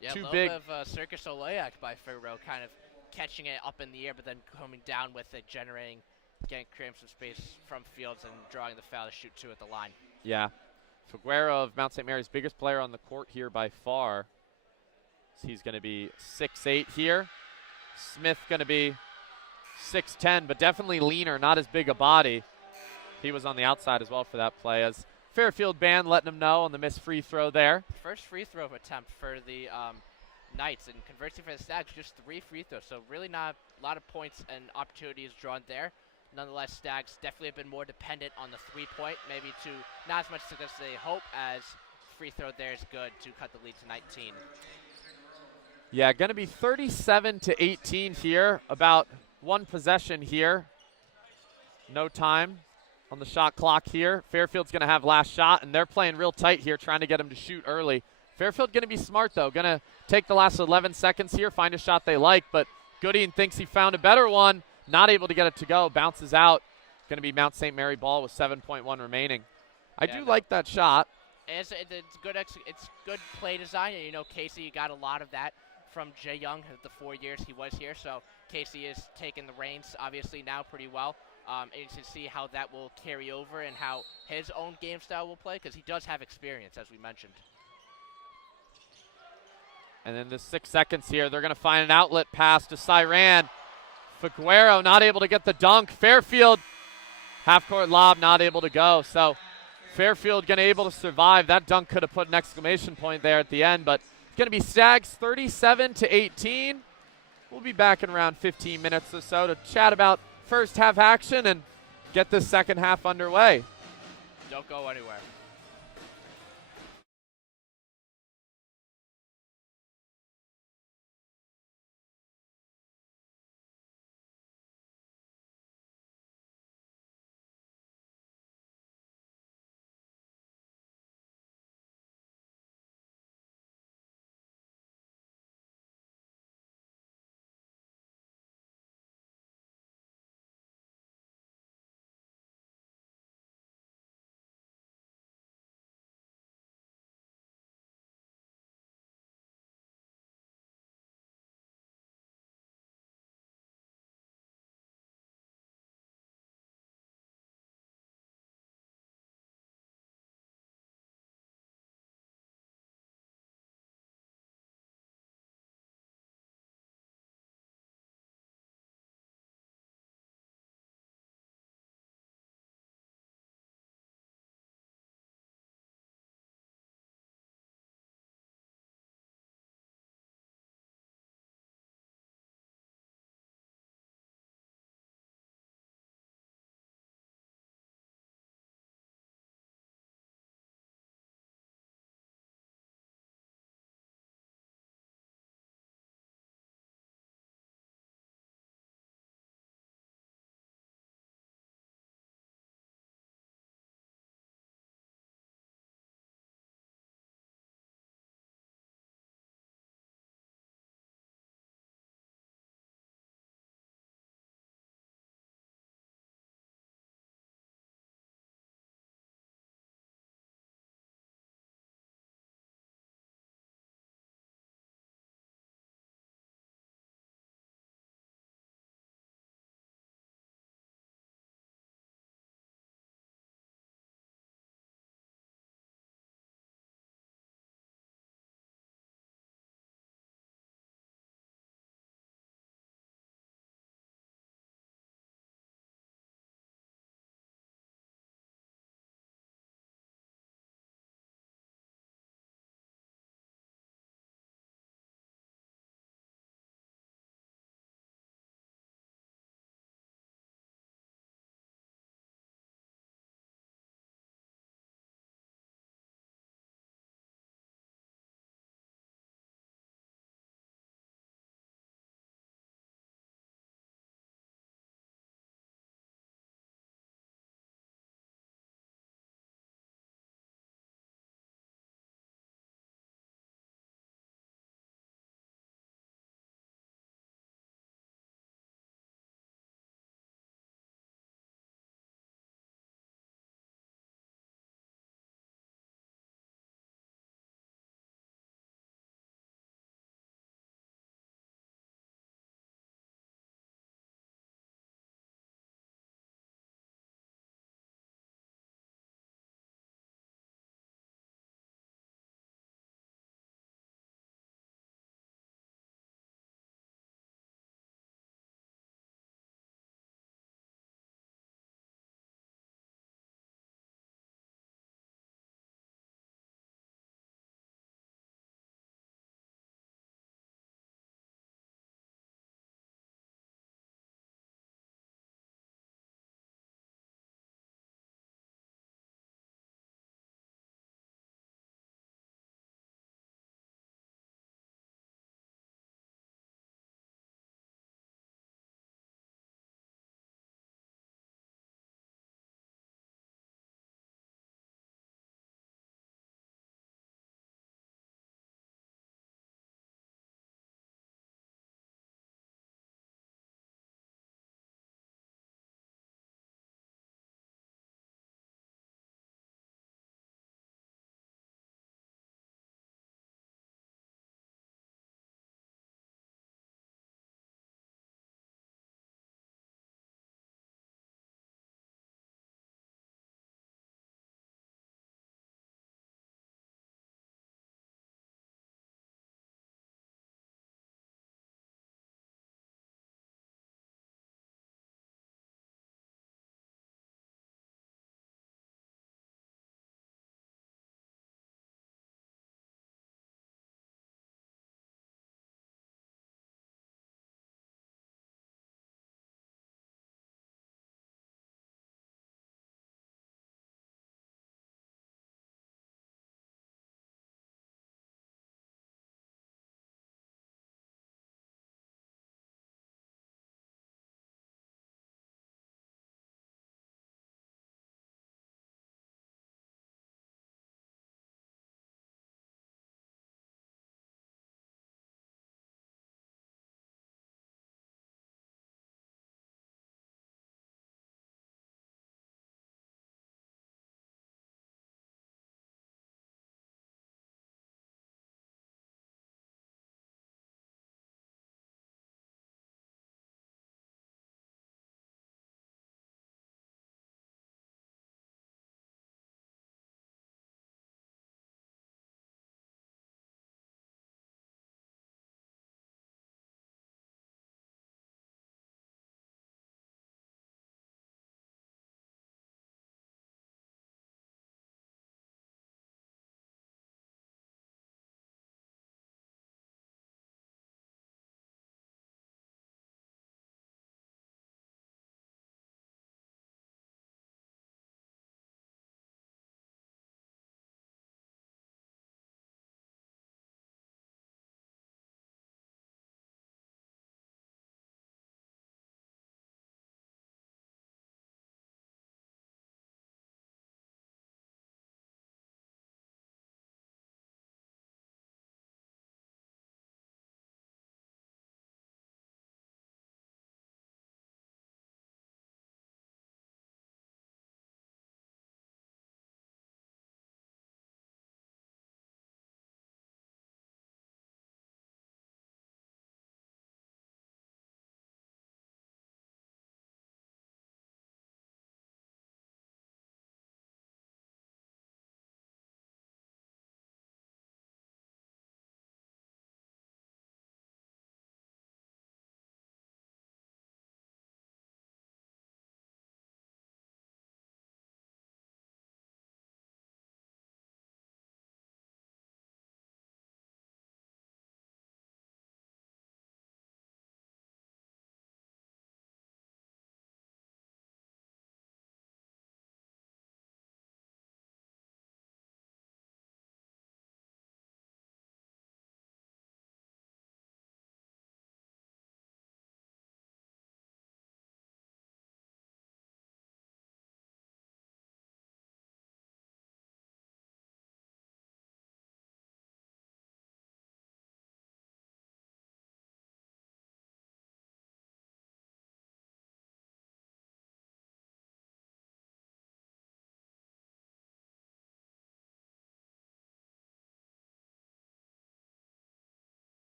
Yeah, too a big. little bit of Circus Olayak by Figuero, kind of catching it up in the air, but then coming down with it, creating some space from Fields and drawing the foul to shoot 2 at the line. Yeah. Figuero of Mount St. Mary's, biggest player on the court here by far. So he's going to be 6'8" here. Smith going to be 6'10", but definitely leaner, not as big a body. He was on the outside as well for that play as Fairfield band letting him know on the missed free throw there. First free throw attempt for the Knights, and conversely for the Stags, just 3 free throws. So really not a lot of points and opportunities drawn there. Nonetheless, Stags definitely have been more dependent on the 3-point, maybe to not as much success as they hope, as free throw there is good to cut the lead to 19. Yeah, going to be 37-18 here. About 1 possession here. No time on the shot clock here. Fairfield's going to have last shot, and they're playing real tight here, trying to get him to shoot early. Fairfield going to be smart, though. Going to take the last 11 seconds here, find a shot they like, but Goodine thinks he found a better one. Not able to get it to go. Bounces out. Going to be Mount St. Mary ball with 7.1 remaining. I do like that shot. It's good play design. And, Casey got a lot of that from Jay Young the 4 years he was here. So Casey is taking the reins, obviously, now pretty well. and to see how that will carry over and how his own game style will play, because he does have experience, as we mentioned. And then the 6 seconds here, they're going to find an outlet pass to Cyran. Figuero not able to get the dunk. Fairfield, half-court lob, not able to go. So Fairfield going to able to survive. That dunk could have put an exclamation point there at the end, but it's going to be Stags 37-18. We'll be back in around 15 minutes or so to chat about first half action and get this second half underway. Don't go anywhere.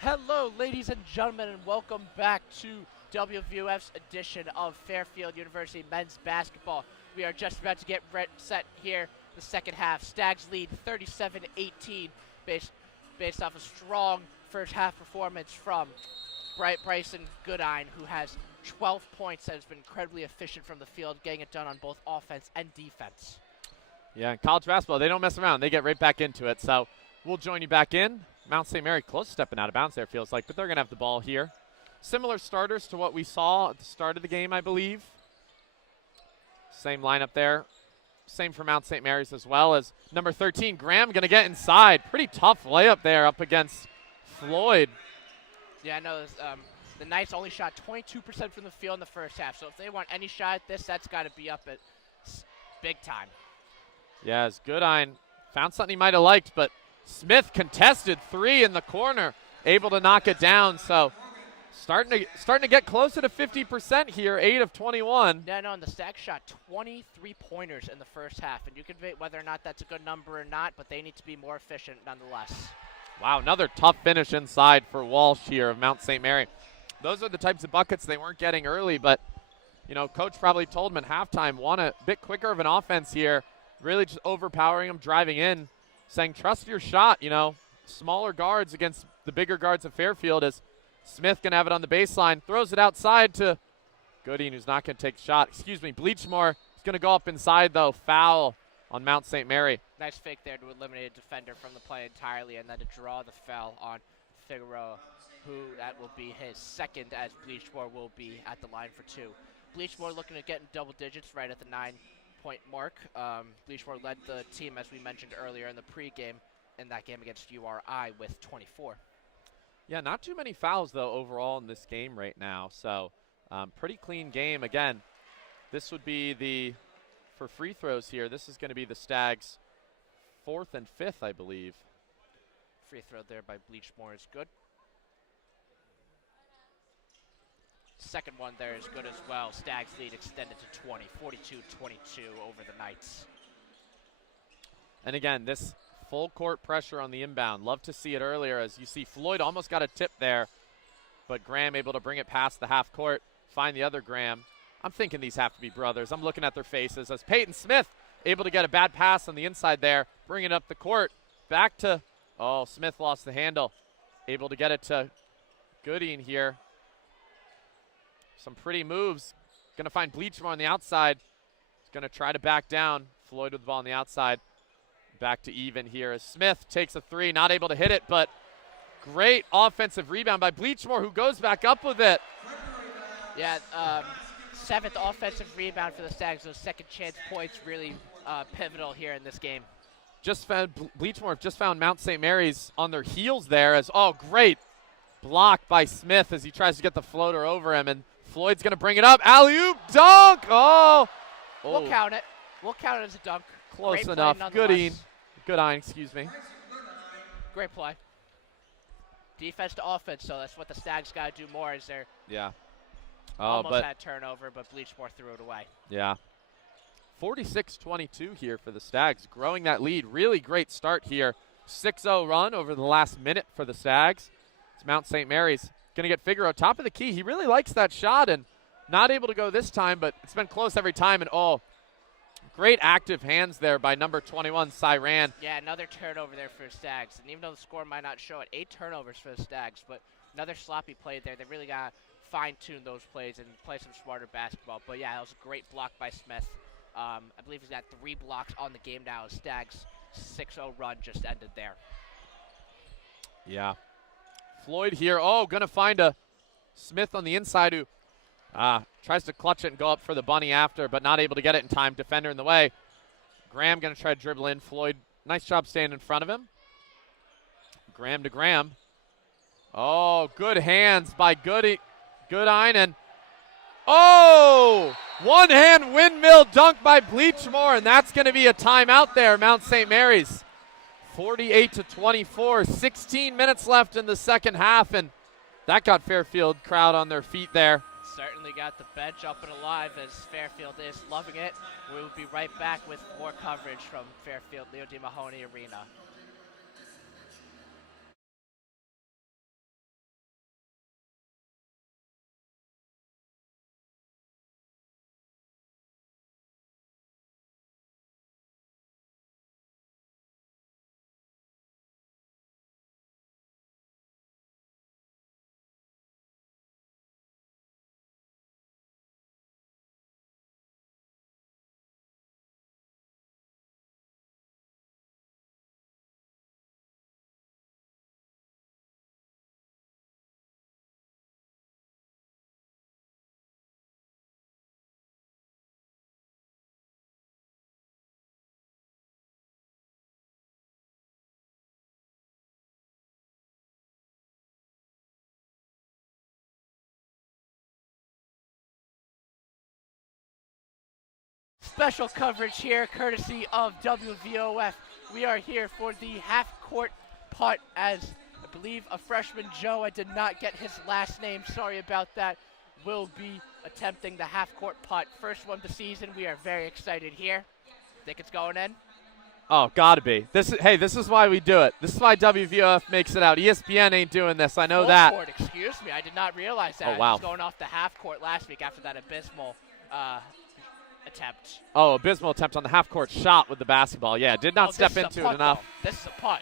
Hello, ladies and gentlemen, and welcome back to WVOF's edition of Fairfield University men's basketball. We are just about to get set here, the second half. Stags lead 37-18 based off a strong first half performance from Bryson Goodine, who has 12 points and has been incredibly efficient from the field, getting it done on both offense and defense. Yeah, in college basketball, they don't mess around. They get right back into it. So we'll join you back in. Mount St. Mary close stepping out of bounds there, feels like, but they're going to have the ball here. Similar starters to what we saw at the start of the game, I believe. Same lineup there. Same for Mount St. Mary's as well as number 13, Graham, going to get inside. Pretty tough layup there up against Floyd. Yeah, I know the Knights only shot 22% from the field in the first half, so if they want any shot at this, that's got to be up at big time. Yeah, as Goodine found something he might have liked, but Smith contested three in the corner, able to knock it down. So starting to get closer to 50% here, 8 of 21. Yeah, no, and the Stags shot 23 pointers in the first half, and you can debate whether or not that's a good number or not, but they need to be more efficient nonetheless. Wow, another tough finish inside for Walsh here of Mount St. Mary. Those are the types of buckets they weren't getting early, but, you know, coach probably told them at halftime, want a bit quicker of an offense here, really just overpowering them, driving in, saying trust your shot, you know, smaller guards against the bigger guards of Fairfield as Smith going to have it on the baseline, throws it outside to Goodine, who's not going to take the shot. Bleachmore is going to go up inside, though. Foul on Mount St. Mary. Nice fake there to eliminate a defender from the play entirely, and then to draw the foul on Figueroa, who that will be his second, as Bleachmore will be at the line for two. Bleachmore looking to get in double digits right at the 9-point mark. Bleachmore led the team, as we mentioned earlier in the pregame, in that game against URI with 24. Yeah, not too many fouls, though, overall in this game right now. So pretty clean game. Again, this would be for free throws here, this is going to be the Stags' 4th and 5th, I believe. Free throw there by Bleachmore is good. Second one there is good as well. Stags lead extended to 20, 42-22 over the Knights. And again, this full court pressure on the inbound. Love to see it earlier as you see Floyd almost got a tip there, but Graham able to bring it past the half court, find the other Graham. I'm thinking these have to be brothers. I'm looking at their faces as Peyton Smith able to get a bad pass on the inside there, bring it up the court. Back to, Smith lost the handle. Able to get it to Goodine here. Some pretty moves. Going to find Bleachmore on the outside. He's going to try to back down. Floyd with the ball on the outside. Back to even here as Smith takes a three, not able to hit it, but great offensive rebound by Bleachmore, who goes back up with it. Yeah, 7th offensive rebound for the Stags. Those second chance points really pivotal here in this game. Bleachmore just found Mount St. Mary's on their heels there as, great block by Smith as he tries to get the floater over him, and Floyd's going to bring it up. Alley-oop dunk! We'll count it. We'll count it as a dunk. Close enough. Goodine, excuse me. Great play. Defense to offense, so that's what the Stags got to do more. Is there? Yeah. Almost had turnover, but Bleachmore threw it away. Yeah. 46-22 here for the Stags, growing that lead. Really great start here. 6-0 run over the last minute for the Stags. It's Mount St. Mary's going to get Figueroa top of the key. He really likes that shot and not able to go this time, but it's been close every time. And great active hands there by number 21, Cyran. Yeah, another turnover there for the Stags. And even though the score might not show it, 8 turnovers for the Stags, but another sloppy play there. They really got to fine-tune those plays and play some smarter basketball. But, yeah, that was a great block by Smith. I believe he's got 3 blocks on the game now. Stags' 6-0 run just ended there. Yeah. Floyd here. Going to find a Smith on the inside who tries to clutch it and go up for the bunny after, but not able to get it in time. Defender in the way. Graham going to try to dribble in. Floyd, nice job staying in front of him. Graham to Graham. Good hands by Goodine. And one-hand windmill dunk by Bleachmore, and that's going to be a timeout there, Mount St. Mary's. 48-24, 16 minutes left in the second half, and that got Fairfield crowd on their feet there. Certainly got the bench up and alive as Fairfield is loving it. We will be right back with more coverage from Fairfield Leo D. Mahoney Arena. Special coverage here, courtesy of WVOF. We are here for the half-court putt, as I believe a freshman, Joe, I did not get his last name, sorry about that, will be attempting the half-court putt. First one of the season. We are very excited here. Think it's going in? Oh, gotta be. This is why we do it. This is why WVOF makes it out. ESPN ain't doing this. I know Full that. court, excuse me. I did not realize that. Oh, wow. He was going off the half court last week after that abysmal attempt. Oh, abysmal attempt on the half-court shot with the basketball. Yeah, did not step into it enough. Though. This is a putt.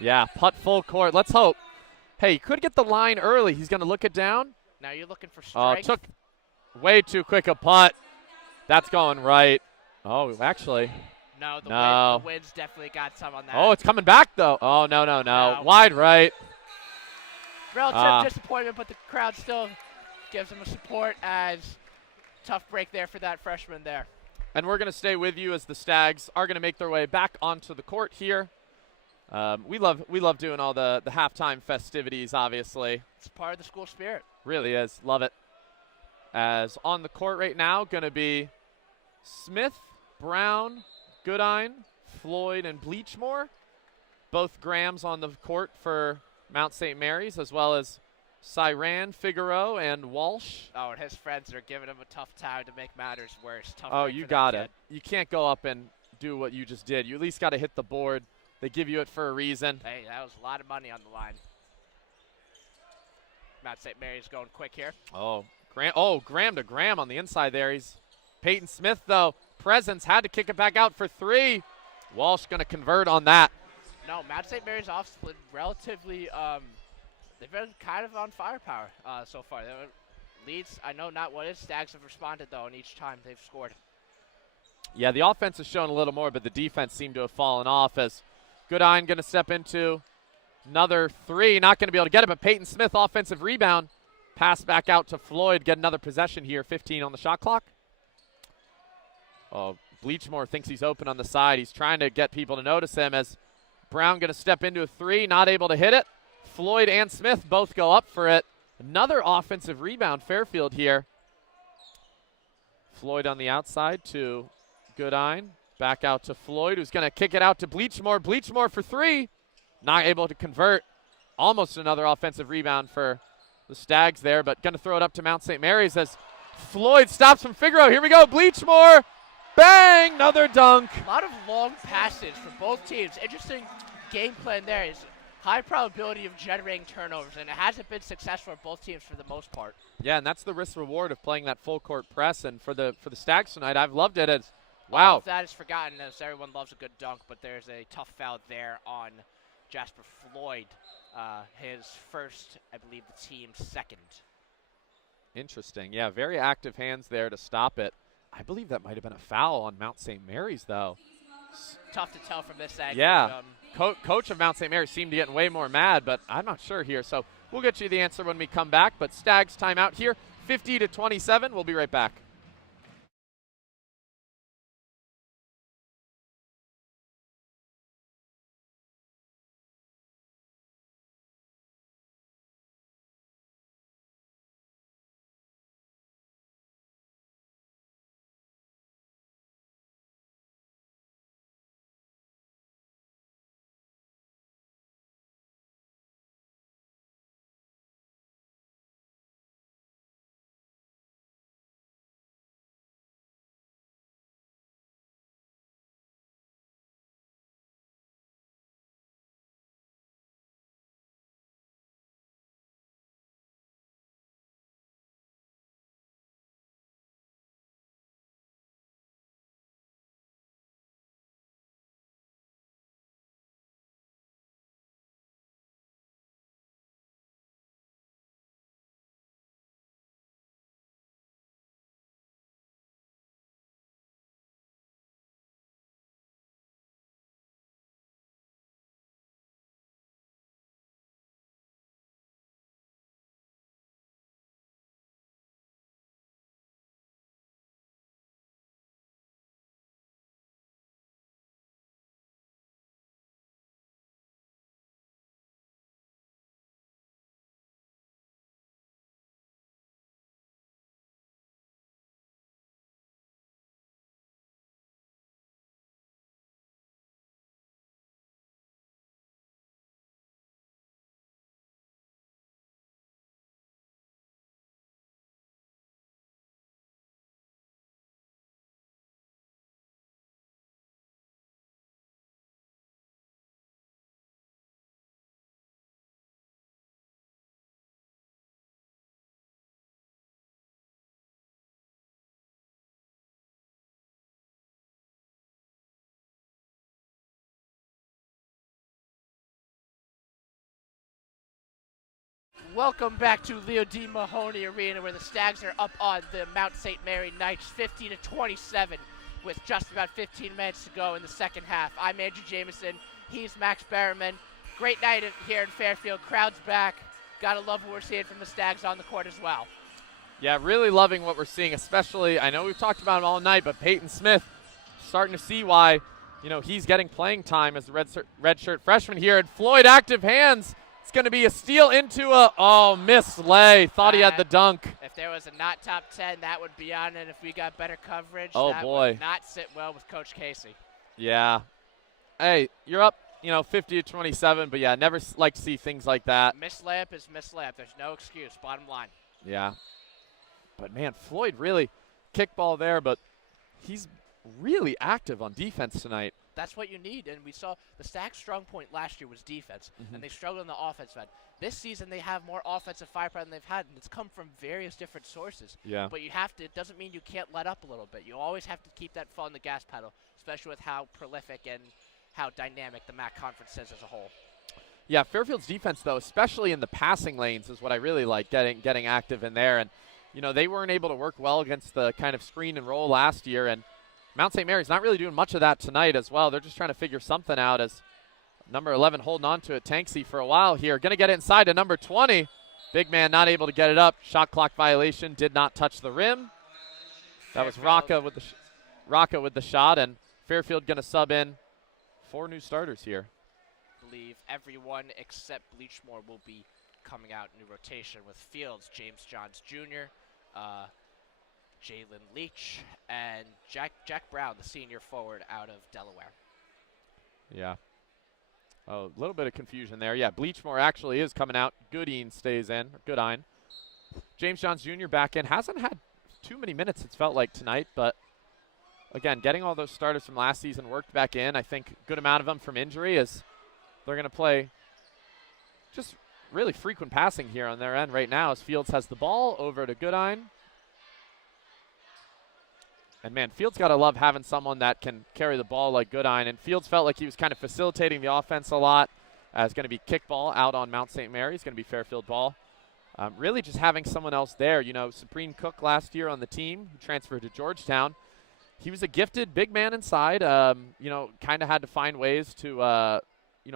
Yeah, putt full court. Let's hope. Hey, he could get the line early. He's going to look it down. Now you're looking for Oh, strength. took way too quick a putt. That's going right. Oh, actually. No, the No. wind's definitely got some on that. Oh, it's coming back, though. Oh, no. No. Wide right. Relative disappointment, but the crowd still gives him a support as tough break there for that freshman there. And we're going to stay with you as the Stags are going to make their way back onto the court here. We love doing all the halftime festivities, obviously. It's part of the school spirit. Really is. Love it. As on the court right now, going to be Smith, Brown, Goodine, Floyd, and Bleachmore. Both Grahams on the court for Mount St. Mary's, as well as Cyran, Figaro, and Walsh. Oh, and his friends are giving him a tough time to make matters worse. Tough Oh, break you for that got kid. it. You can't go up and do what you just did. You at least got to hit the board. They give you it for a reason. Hey, that was a lot of money on the line. Mount St. Mary's going quick here. Oh, Graham to Graham on the inside there. He's Peyton Smith, though. Presence had to kick it back out for three. Walsh going to convert on that. No, Mount St. Mary's off split relatively, they've been kind of on firepower so far. Leads, I know not what is. Stags have responded, though, and each time they've scored. Yeah, the offense has shown a little more, but the defense seemed to have fallen off as Goodine going to step into another three. Not going to be able to get it, but Peyton Smith, offensive rebound. Pass back out to Floyd. Get another possession here. 15 on the shot clock. Oh, Bleachmore thinks he's open on the side. He's trying to get people to notice him as Brown going to step into a three. Not able to hit it. Floyd and Smith both go up for it. Another offensive rebound, Fairfield here. Floyd on the outside to Goodine. Back out to Floyd, who's going to kick it out to Bleachmore. Bleachmore for three. Not able to convert. Almost another offensive rebound for the Stags there, but going to throw it up to Mount St. Mary's as Floyd stops from Figaro. Here we go, Bleachmore. Bang, another dunk. A lot of long passes for both teams. Interesting game plan there. Is high probability of generating turnovers, and it hasn't been successful for both teams for the most part. Yeah, and that's the risk reward of playing that full court press. And for the Stags tonight, I've loved it. As All wow, of that is forgotten as everyone loves a good dunk, but there's a tough foul there on Jasper Floyd. His first, I believe the team's second. interesting. Yeah, very active hands there to stop it. I believe that might have been a foul on Mount St. Mary's, though. Tough to tell from this angle. Yeah, coach of Mount St. Mary's seemed to get way more mad, but I'm not sure here. So we'll get you the answer when we come back. But Stags timeout here, 50-27. We'll be right back. Welcome back to Leo D. Mahoney Arena, where the Stags are up on the Mount St. Mary Knights 50-27 with just about 15 minutes to go in the second half. I'm Andrew Jameson. He's Max Berriman. Great night here in Fairfield. Crowd's back. Gotta love what we're seeing from the Stags on the court as well. Yeah, really loving what we're seeing, especially, I know we've talked about him all night, but Peyton Smith, starting to see why, he's getting playing time as the redshirt freshman here. And Floyd, active hands. It's going to be a steal into missed lay. Thought he had the dunk. If there was a not top 10, that would be on it. If we got better coverage, that would not sit well with Coach Casey. Yeah. Hey, you're up, 50-27, but yeah, never like to see things like that. Missed layup is missed layup. There's no excuse, bottom line. Yeah. But, man, Floyd really kickball there, but he's really active on defense tonight. That's what you need, and we saw the Stags' strong point last year was defense, and they struggled on the offensive end. This season, they have more offensive firepower than they've had, and it's come from various different sources. Yeah. But it doesn't mean you can't let up a little bit. You always have to keep that foot on the gas pedal, especially with how prolific and how dynamic the MAC conference is as a whole. Yeah, Fairfield's defense, though, especially in the passing lanes, is what I really like, getting active in there. And, they weren't able to work well against the kind of screen and roll last year, and Mount St. Mary's not really doing much of that tonight as well. They're just trying to figure something out as number 11 holding on to it, Tanksy, for a while here. Going to get it inside to number 20. Big man not able to get it up. Shot clock violation, did not touch the rim. That was Rocca with the shot, and Fairfield going to sub in 4 new starters here. I believe everyone except Bleachmore will be coming out in new rotation with Fields, James Johns Jr., Jalen Leach, and Jack Brown, the senior forward out of Delaware. Yeah. Oh, a little bit of confusion there. Yeah, Bleachmore actually is coming out. Goodine stays in. Goodine. James Johns Jr. back in. Hasn't had too many minutes, it's felt like, tonight, but again, getting all those starters from last season worked back in. I think a good amount of them from injury, as they're going to play just really frequent passing here on their end right now as Fields has the ball over to Goodine. And, man, Fields got to love having someone that can carry the ball like Goodine. And Fields felt like he was kind of facilitating the offense a lot. It's going to be kickball out on Mount St. Mary's. It's going to be Fairfield ball. Really just having someone else there. Supreme Cook last year on the team, who transferred to Georgetown. He was a gifted big man inside. Kind of had to find ways to,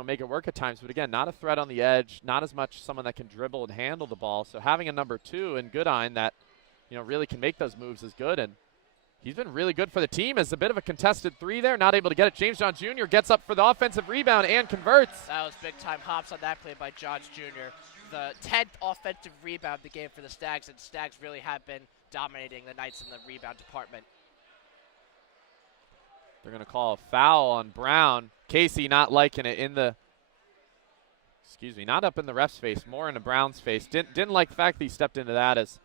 make it work at times. But, again, not a threat on the edge. Not as much someone that can dribble and handle the ball. So having a number 2 in Goodine that, really can make those moves is good. And he's been really good for the team as a bit of a contested 3 there. Not able to get it. James Johns Jr. gets up for the offensive rebound and converts. That was big-time hops on that play by Johns Jr. The 10th offensive rebound of the game for the Stags, and Stags really have been dominating the Knights in the rebound department. They're going to call a foul on Brown. Casey not liking it not up in the ref's face, more in the Brown's face. Didn't like the fact that he stepped into that as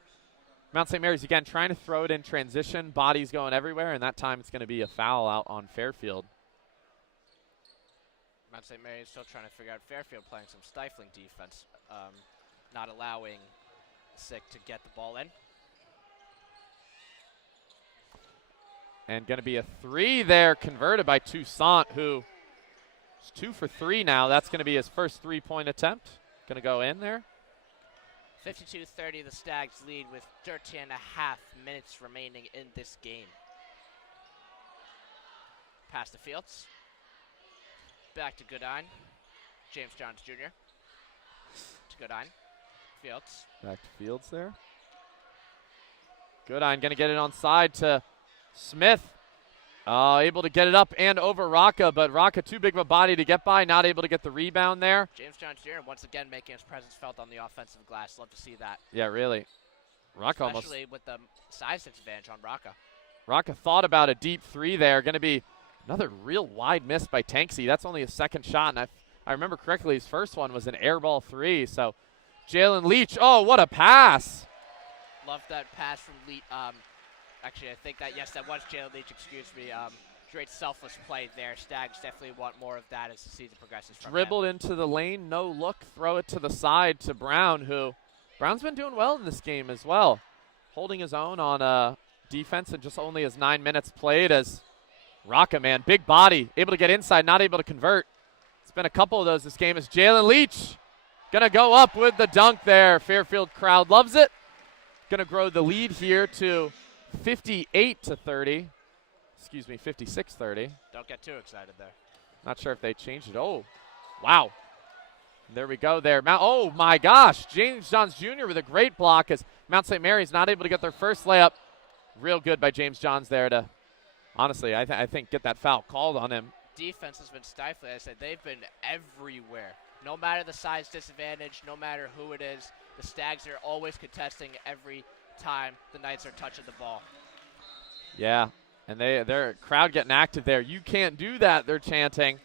Mount St. Mary's, again, trying to throw it in transition. Bodies going everywhere, and that time it's going to be a foul out on Fairfield. Mount St. Mary's still trying to figure out Fairfield playing some stifling defense, not allowing Sick to get the ball in. And going to be a 3 there, converted by Toussaint, who is 2 for 3 now. That's going to be his first 3-point attempt. Going to go in there. 52-30, the Stags lead with 13.5 minutes remaining in this game. Pass to Fields. Back to Goodine. James Johns Jr. to Goodine. Fields. Back to Fields there. Goodine going to get it on side to Smith. Able to get it up and over Rocca, but Rocca too big of a body to get by, not able to get the rebound there. James Johns Jr. once again making his presence felt on the offensive glass. Love to see that. Yeah, really. Rocca especially with the size advantage on Rocca. Rocca thought about a deep 3 there. Going to be another real wide miss by Tanksy. That's only his second shot, and I remember correctly, his first one was an air ball 3. So Jalen Leach, oh, what a pass. Love that pass from Leach. Actually, I think that was Jalen Leach, excuse me. Great selfless play there. Stags definitely want more of that as the season progresses. Dribbled into the lane, no look, throw it to the side to Brown, Brown's been doing well in this game as well. Holding his own on defense and just only his 9 minutes played as Rocca, man, big body, able to get inside, not able to convert. It's been a couple of those this game as Jalen Leach Gonna go up with the dunk there. Fairfield crowd loves it. Gonna grow the lead here to 58-30. Excuse me, 56-30. Don't get too excited there. Not sure if they changed it. Oh, wow. There we go there. Oh, my gosh. James Johns Jr. with a great block as Mount St. Mary's not able to get their first layup. Real good by James Johns there to, honestly, I think get that foul called on him. Defense has been stifling. I said they've been everywhere. No matter the size disadvantage, no matter who it is, the Stags are always contesting every time the Knights are touching the ball. Yeah, and their crowd getting active there. You can't do that, they're chanting,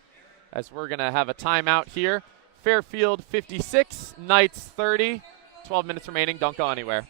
as we're going to have a timeout here. Fairfield 56, Knights 30. 12 minutes remaining. Don't go anywhere.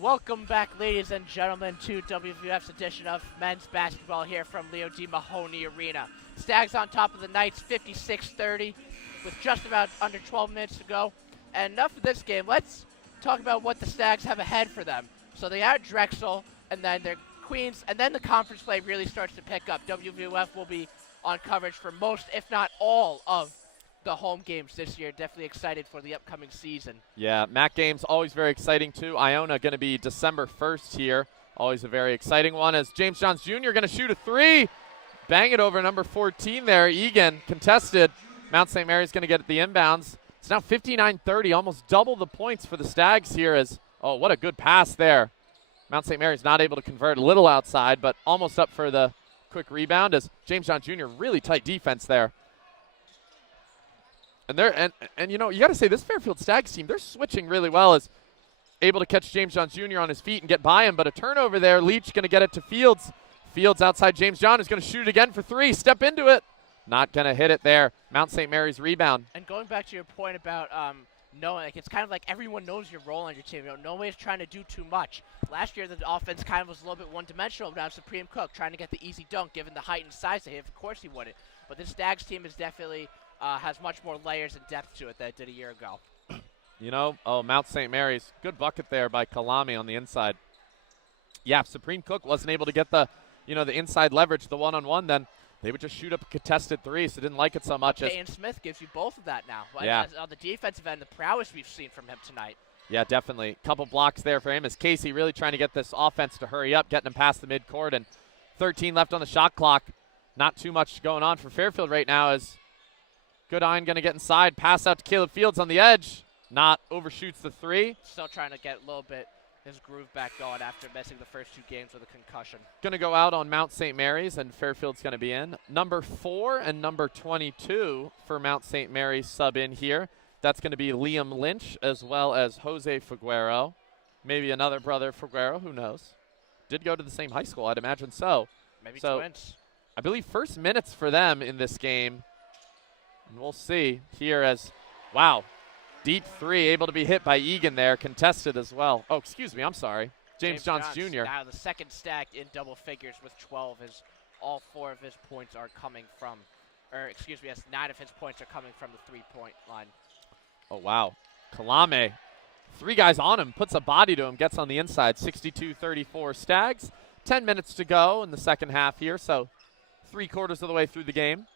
Welcome back, ladies and gentlemen, to WVOF's edition of men's basketball here from Leo D. Mahoney Arena. Stags on top of the Knights, 56-30, with just about under 12 minutes to go. And enough of this game. Let's talk about what the Stags have ahead for them. So they are Drexel, and then they're Queens, and then the conference play really starts to pick up. WVOF will be on coverage for most, if not all, of the home games this year. Definitely excited for the upcoming season. Yeah, MAC games always very exciting too. Iona going to be December 1st here. Always a very exciting one as James Johns Jr. going to shoot a three. Bang it over number 14 there. Egan contested. Mount St. Mary's going to get the inbounds. It's now 59-30, almost double the points for the Stags here as, oh, what a good pass there. Mount St. Mary's not able to convert, a little outside, but almost up for the quick rebound as James Johns Jr. really tight defense there. And you know, you got to say this Fairfield Stags team, they're switching really well as able to catch James Johns Jr. on his feet and get by him, but a turnover there. Leach going to get it to Fields. Fields outside James John is going to shoot it again for three. Step into it. Not going to hit it there. Mount St. Mary's rebound. And going back to your point about knowing, like, it's kind of like everyone knows your role on your team. You know, nobody's trying to do too much. Last year, the offense kind of was a little bit one-dimensional, but now Supreme Cook trying to get the easy dunk, given the height and size they have. Of course he wouldn't. But this Stags team is definitely has much more layers and depth to it than it did a year ago. You know, Mount St. Mary's. Good bucket there by Kalami on the inside. Yeah, if Supreme Cook wasn't able to get the, you know, the inside leverage, the one-on-one, then they would just shoot up a contested three, so didn't like it so much. Dane Smith gives you both of that now. Yeah. On the defensive end, the prowess we've seen from him tonight. Yeah, definitely. Couple blocks there for him as Casey really trying to get this offense to hurry up, getting him past the midcourt, and 13 left on the shot clock. Not too much going on for Fairfield right now as Goodine going to get inside. Pass out to Caleb Fields on the edge. Not overshoots the three. Still trying to get a little bit his groove back going after missing the first 2 games with a concussion. Going to go out on Mount St. Mary's, and Fairfield's going to be in. Number 4 and number 22 for Mount St. Mary's sub in here. That's going to be Liam Lynch as well as Jose Figuero. Maybe another brother Figuero, who knows. Did go to the same high school, I'd imagine so. Maybe so twins. I believe first minutes for them in this game. And we'll see here as, wow, deep 3 able to be hit by Egan there, contested as well. Oh, excuse me, I'm sorry. James Johns Jr. Now the second stack in double figures with 12. All 4 of his points are coming from, or excuse me, 9 of his points are coming from the 3-point line. Oh, wow. Kalame, 3 guys on him, puts a body to him, gets on the inside. 62-34 Stags. 10 minutes to go in the second half here, so 3/4 of the way through the game.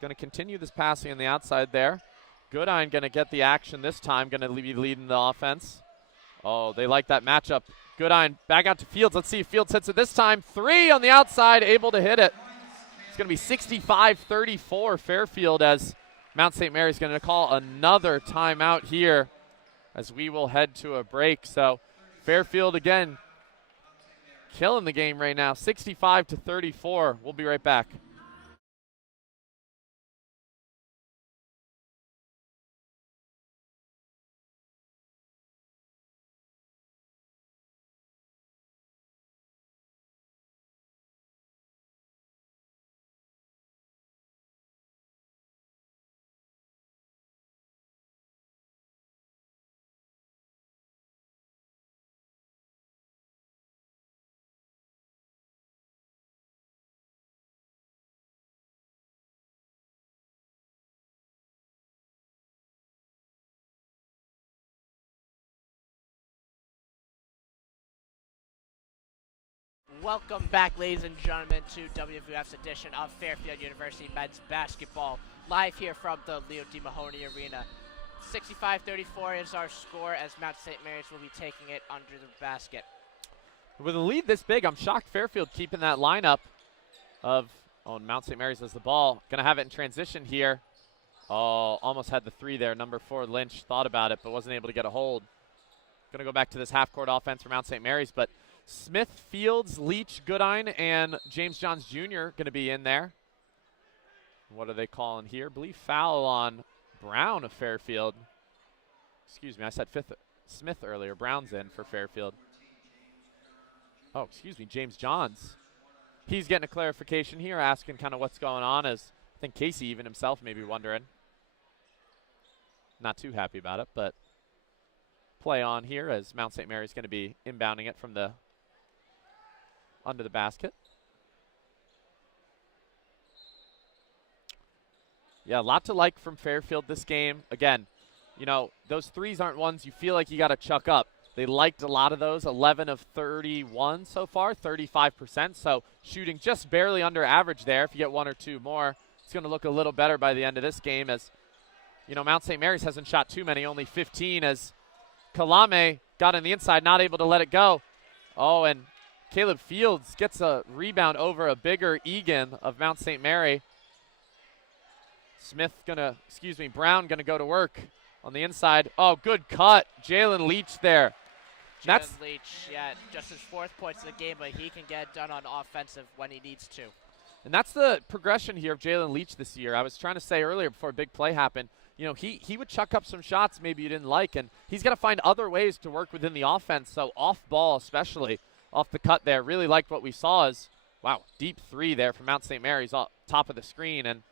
Going to continue this passing on the outside there. Goodine going to get the action this time, going to be leading the offense. Oh, they like that matchup. Goodine back out to Fields. Let's see if Fields hits it this time. 3 on the outside, able to hit it. It's going to be 65-34 Fairfield as Mount St. Mary's going to call another timeout here as we will head to a break. So Fairfield again killing the game right now, 65-34. We'll be right back. Welcome back, ladies and gentlemen, to WVOF's edition of Fairfield University men's basketball, live here from the Leo D. Mahoney Arena. 65-34 is our score as Mount St. Mary's will be taking it under the basket. With a lead this big, I'm shocked Fairfield keeping that lineup of, Mount St. Mary's has the ball. Going to have it in transition here. Oh, almost had the 3 there. Number 4, Lynch, thought about it, but wasn't able to get a hold. Going to go back to this half-court offense for Mount St. Mary's, but Smith, Fields, Leach, Goodine, and James Johns Jr. going to be in there. What are they calling here? I believe foul on Brown of Fairfield. Excuse me, I said Smith earlier. Brown's in for Fairfield. Oh, excuse me, James Johns. He's getting a clarification here, asking kind of what's going on, as I think Casey even himself may be wondering. Not too happy about it, but play on here as Mount St. Mary's going to be inbounding it from the under the basket. Yeah, a lot to like from Fairfield this game. Again, you know, those 3s aren't ones you feel like you got to chuck up. They liked a lot of those, 11 of 31 so far, 35%. So shooting just barely under average there. If you get 1 or 2 more, it's going to look a little better by the end of this game as, you know, Mount St. Mary's hasn't shot too many, only 15 as Kalame got on the inside, not able to let it go. Oh, and Caleb Fields gets a rebound over a bigger Egan of Mount St. Mary. Brown gonna go to work on the inside. Oh, good cut. Jalen Leach there. Jalen Leach, yeah, just his 4th points of the game, but he can get done on offensive when he needs to. And that's the progression here of Jalen Leach this year. I was trying to say earlier before a big play happened, you know, he would chuck up some shots maybe you didn't like, and he's got to find other ways to work within the offense, so off ball especially, off the cut there. Really liked what we saw as, wow, deep 3 there from Mount St. Mary's off top of the screen, and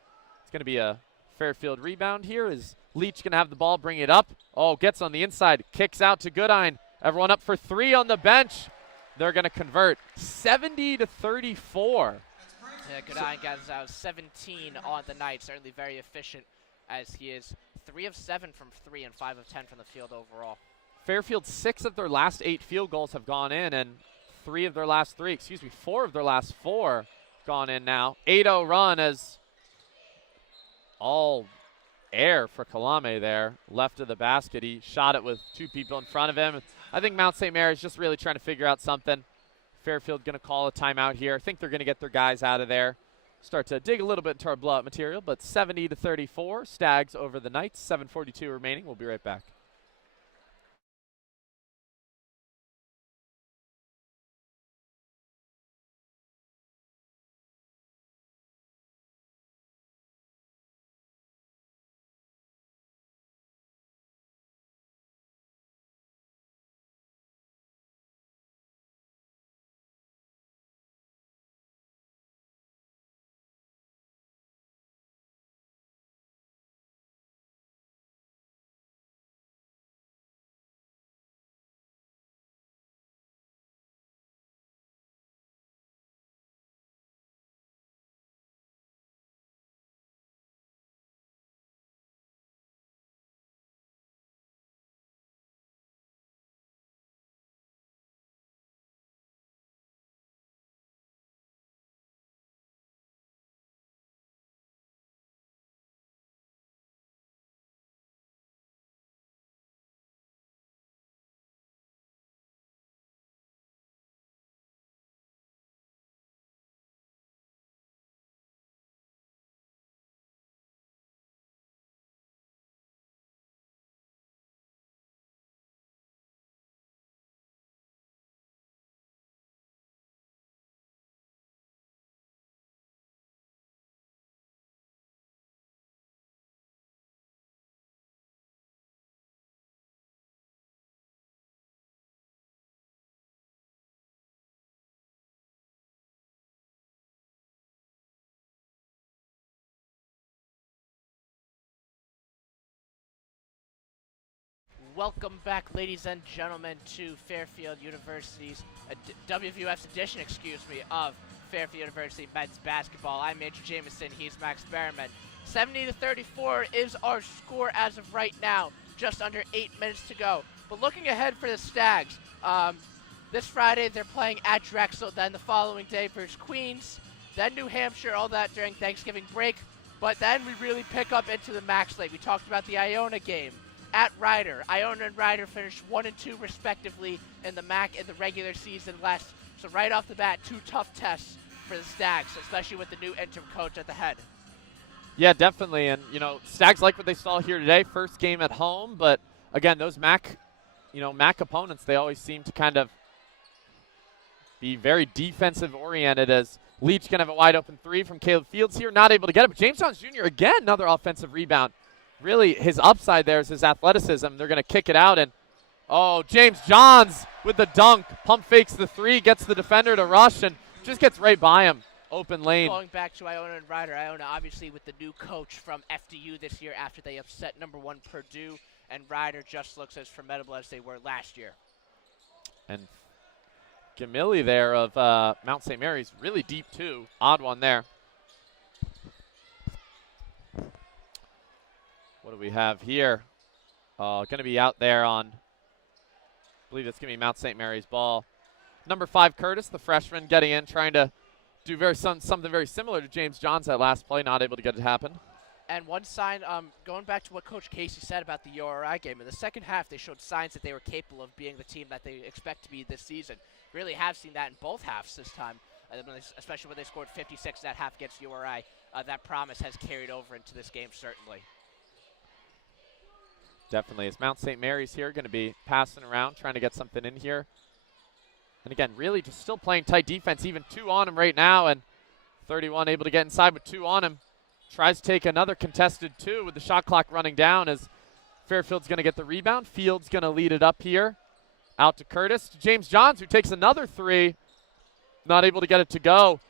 it's going to be a Fairfield rebound here. Is Leach going to have the ball, bring it up? Oh, gets on the inside, kicks out to Goodine. Everyone up for 3 on the bench. They're going to convert 70-34. Yeah, Goodine got out 17 on the night, certainly very efficient as he is 3 of 7 from 3 and 5 of 10 from the field overall. Fairfield, 6 of their last 8 field goals have gone in, and 4 of their last 4 gone in now. 8-0 run as all air for Kalame there, left of the basket. He shot it with 2 people in front of him. I think Mount St. Mary's just really trying to figure out something. Fairfield going to call a timeout here. I think they're going to get their guys out of there. Start to dig a little bit into our blowout material, but 70-34, Stags over the Knights. 7:42 remaining. We'll be right back. Welcome back, ladies and gentlemen, to Fairfield University's WVOF's edition, of Fairfield University men's basketball. I'm Andrew Jameson. He's Max Berriman. 70-34 is our score as of right now. Just under 8 minutes to go. But looking ahead for the Stags, this Friday they're playing at Drexel. Then the following day versus Queens. Then New Hampshire. All that during Thanksgiving break. But then we really pick up into the MAC slate. We talked about the Iona game. At Ryder, Iona and Ryder finished 1 and 2 respectively in the MAC in the regular season last. So right off the bat, 2 tough tests for the Stags, especially with the new interim coach at the head. Yeah, definitely. And, Stags like what they saw here today. First game at home. But, again, those MAC opponents, they always seem to kind of be very defensive-oriented as Leach can have a wide-open three from Caleb Fields here. Not able to get it. But James Johns Jr., again, another offensive rebound. Really, his upside there is his athleticism. They're going to kick it out. And, James Johns with the dunk. Pump fakes the three, gets the defender to rush, and just gets right by him. Open lane. Going back to Iona and Ryder, Iona obviously with the new coach from FDU this year after they upset number 1 Purdue, and Ryder just looks as formidable as they were last year. And Gamilli there of Mount St. Mary's, really deep too. Odd one there. What do we have here? Going to be out there on, I believe it's going to be Mount St. Mary's ball. Number 5, Curtis, the freshman, getting in, trying to do something very similar to James Johns that last play, not able to get it to happen. And one sign, going back to what Coach Casey said about the URI game, in the second half they showed signs that they were capable of being the team that they expect to be this season. Really have seen that in both halves this time, especially when they scored 56 that half against URI. That promise has carried over into this game, certainly. Definitely. As Mount St. Mary's here, going to be passing around, trying to get something in here. And again, really just still playing tight defense, even 2 on him right now, and 31 able to get inside with 2 on him. Tries to take another contested 2 with the shot clock running down as Fairfield's going to get the rebound. Fields going to lead it up here. Out to Curtis. To James Johns, who takes another 3. Not able to get it to go.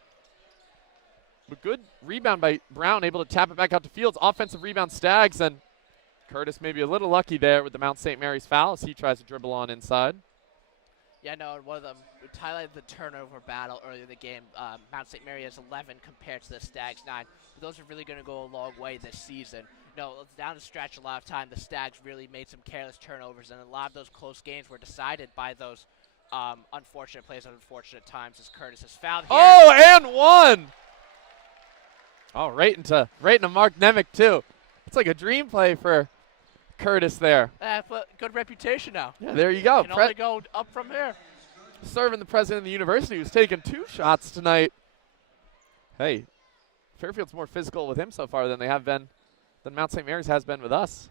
But good rebound by Brown, able to tap it back out to Fields. Offensive rebound Stags, and Curtis maybe a little lucky there with the Mount St. Mary's foul as he tries to dribble on inside. Yeah, no, one of them highlighted the turnover battle earlier in the game. Mount St. Mary has 11 compared to the Stags 9. But those are really going to go a long way this season. No, down the stretch, a lot of time, the Stags really made some careless turnovers, and a lot of those close games were decided by those unfortunate plays at unfortunate times as Curtis is fouled here. Oh, and 1! Oh, right into Mark Nemec, too. It's like a dream play for Curtis there. But good reputation now. Yeah, there you go. Can only go up from here. Serving the president of the university, who's taken 2 shots tonight. Hey, Fairfield's more physical with him so far than Mount St. Mary's has been with us.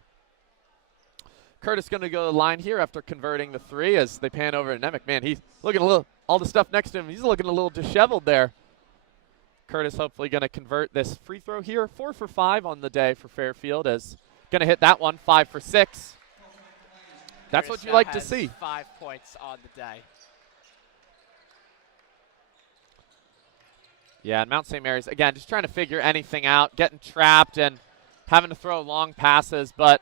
Curtis going to go to the line here after converting the 3 as they pan over to Nemec. Man, he's looking a little, all the stuff next to him, he's looking a little disheveled there. Curtis hopefully going to convert this free throw here. 4 for 5 on the day for Fairfield as going to hit that one, 5 for 6. That's what you like to see. 5 points on the day. Yeah, and Mount St. Mary's, again, just trying to figure anything out, getting trapped and having to throw long passes. But,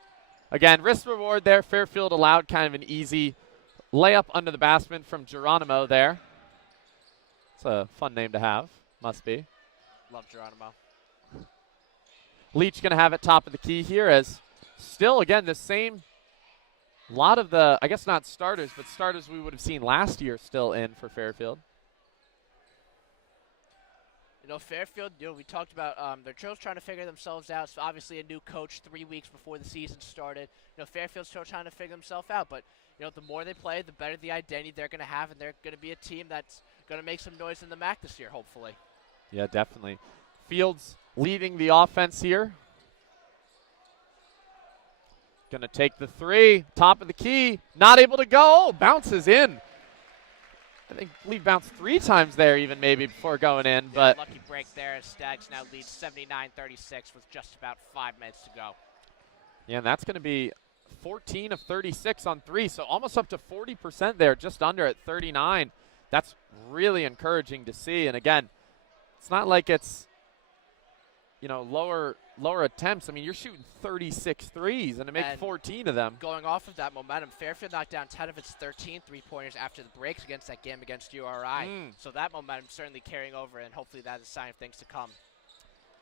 again, risk reward there. Fairfield allowed kind of an easy layup under the basket from Geronimo there. It's a fun name to have, must be. Love Geronimo. Leach going to have it top of the key here as still, again, the same lot of the, I guess not starters, but starters we would have seen last year still in for Fairfield. Fairfield, we talked about they're still trying to figure themselves out. So obviously a new coach 3 weeks before the season started. Fairfield's still trying to figure themselves out. But, the more they play, the better the identity they're going to have, and they're going to be a team that's going to make some noise in the MAC this year, hopefully. Yeah, definitely. Fields leading the offense here. Going to take the 3, top of the key, not able to go. Bounces in. I believe bounced 3 times there even maybe before going in. Yeah, but lucky break there as Stags now lead 79-36 with just about 5 minutes to go. Yeah, and that's going to be 14 of 36 on 3, so almost up to 40% there, just under at 39. That's really encouraging to see. And again, it's not like it's lower attempts. I mean, you're shooting 36 threes and to make And 14 of them. Going off of that momentum, Fairfield knocked down 10 of its 13 three-pointers after the breaks against that game against URI. So that momentum certainly carrying over, and hopefully that is a sign of things to come.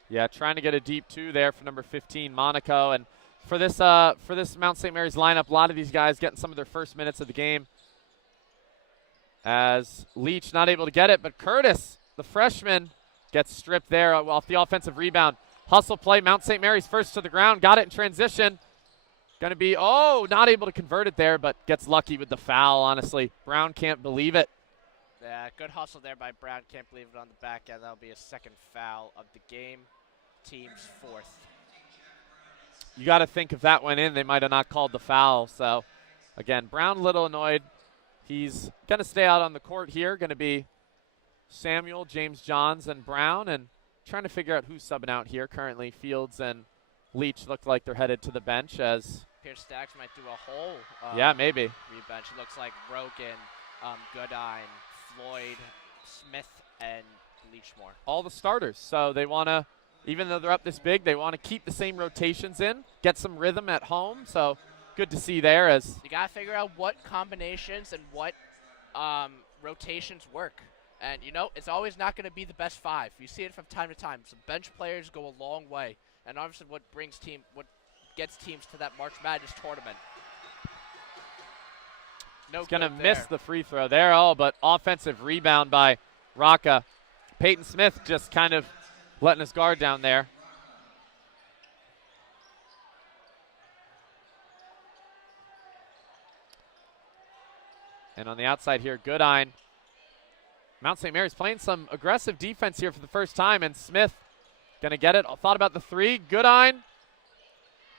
Yeah, trying to get a deep two there for number 15, Monaco. And for this Mount St. Mary's lineup, a lot of these guys getting some of their first minutes of the game. As Leach not able to get it, but Curtis, the freshman, gets stripped there off the offensive rebound. Hustle play, Mount St. Mary's first to the ground, got it in transition. Going to be, not able to convert it there, but gets lucky with the foul, honestly. Brown can't believe it. Yeah, good hustle there by Brown. Can't believe it on the back end. That'll be a second foul of the game. Team's fourth. You got to think if that went in, they might have not called the foul. So, again, Brown a little annoyed. He's going to stay out on the court here. Going to be Samuel, James Johns, and Brown. And trying to figure out who's subbing out here. Currently, Fields and Leach look like they're headed to the bench as Pierce Staggs might do a whole maybe. Re-bench. It looks like Rogan, Goodine, Floyd, Smith, and Leachmore. All the starters. So they want to, even though they're up this big, they want to keep the same rotations in, get some rhythm at home. So good to see there as you got to figure out what combinations and what rotations work. And, it's always not going to be the best five. You see it from time to time. Some bench players go a long way. And obviously what gets teams to that March Madness tournament. He's going to miss the free throw there. But offensive rebound by Rocca. Peyton Smith just kind of letting his guard down there. And on the outside here, Goodine. Mount St. Mary's playing some aggressive defense here for the first time, and Smith going to get it. Thought about the three. Goodine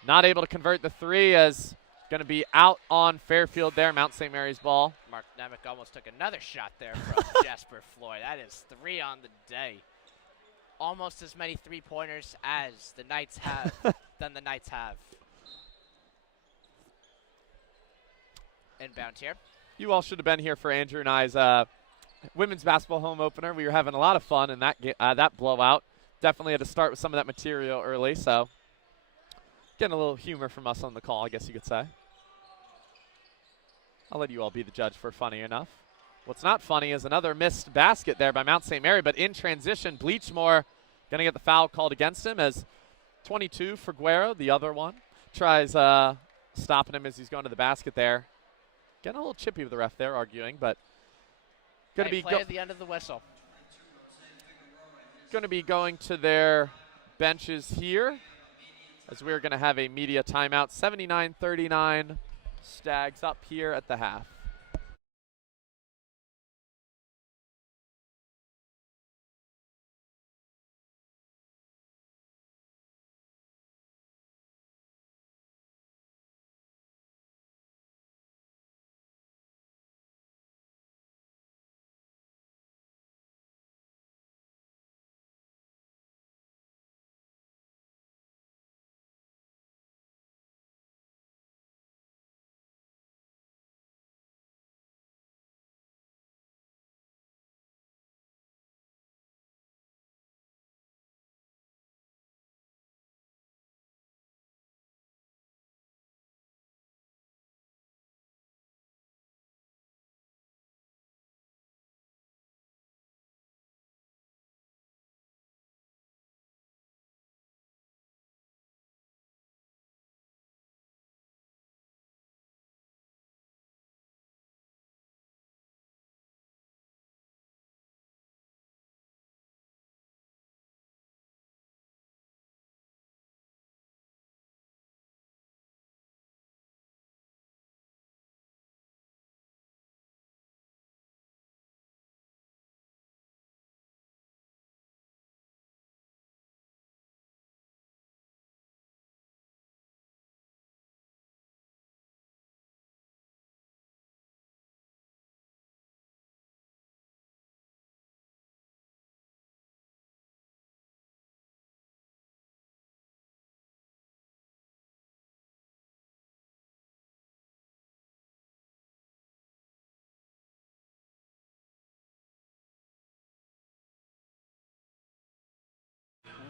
not able to convert the three as going to be out on Fairfield there. Mount St. Mary's ball. Mark Nemec almost took another shot there from Jasper Floyd. That is 3 on the day. Almost as many three-pointers as the Knights have than the Knights have. Inbound here. You all should have been here for Andrew and I's women's basketball home opener. We were having a lot of fun in that blowout. Definitely had to start with some of that material early, so getting a little humor from us on the call, I guess you could say. I'll let you all be the judge for funny enough. What's not funny is another missed basket there by Mount St. Mary, but in transition, Bleachmore going to get the foul called against him as 22 for Guerra, the other one, tries stopping him as he's going to the basket there. Getting a little chippy with the ref there, arguing, but going to be play at the end of the whistle. Going to be going to their benches here as we're going to have a media timeout. 79-39, Stags up here at the half.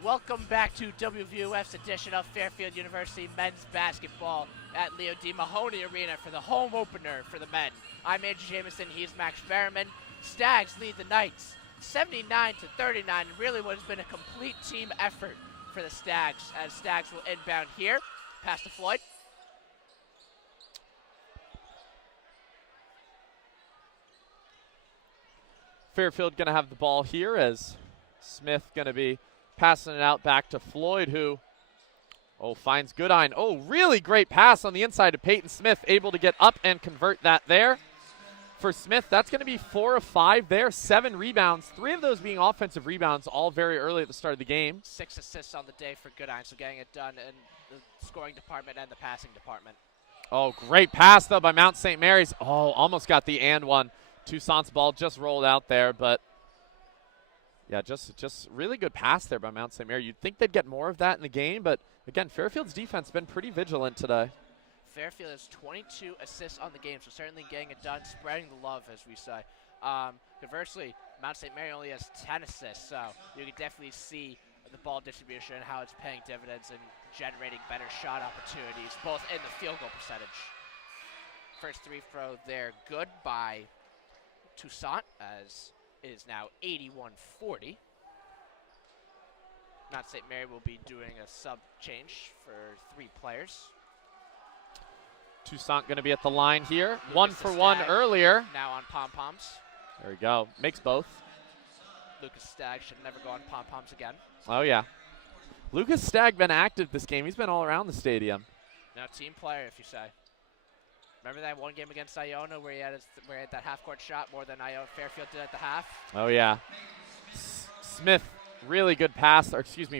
Welcome back to WVOF's edition of Fairfield University men's basketball at Leo D. Mahoney Arena for the home opener for the men. I'm Andrew Jamison, he's Max Berriman. Stags lead the Knights 79-39, and really what has been a complete team effort for the Stags, as Stags will inbound here. Pass to Floyd. Fairfield going to have the ball here as Smith going to be passing it out back to Floyd, who, finds Goodine. Really great pass on the inside to Peyton Smith, able to get up and convert that there. For Smith, that's going to be 4 of 5 there, 7 rebounds, 3 of those being offensive rebounds, all very early at the start of the game. 6 assists on the day for Goodine, so getting it done in the scoring department and the passing department. Great pass, though, by Mount St. Mary's. Almost got the and one. Toussaint's ball just rolled out there, but yeah, just really good pass there by Mount St. Mary. You'd think they'd get more of that in the game, but again, Fairfield's defense has been pretty vigilant today. Fairfield has 22 assists on the game, so certainly getting it done, spreading the love, as we say. Conversely, Mount St. Mary only has 10 assists, so you can definitely see the ball distribution and how it's paying dividends and generating better shot opportunities, both in the field goal percentage. First free throw there, good by Toussaint, as it is now 81-40. Mount St. Mary will be doing a sub change for 3 players. Toussaint going to be at the line here. Lucas 1 for 1 earlier. Now on pom-poms. There we go. Makes both. Lucas Stagg should never go on pom-poms again. Oh, yeah. Lucas Stagg been active this game. He's been all around the stadium. Now team player, if you say. Remember that one game against Iona where he had that half-court shot more than Fairfield did at the half? Oh, yeah. Smith, really good pass.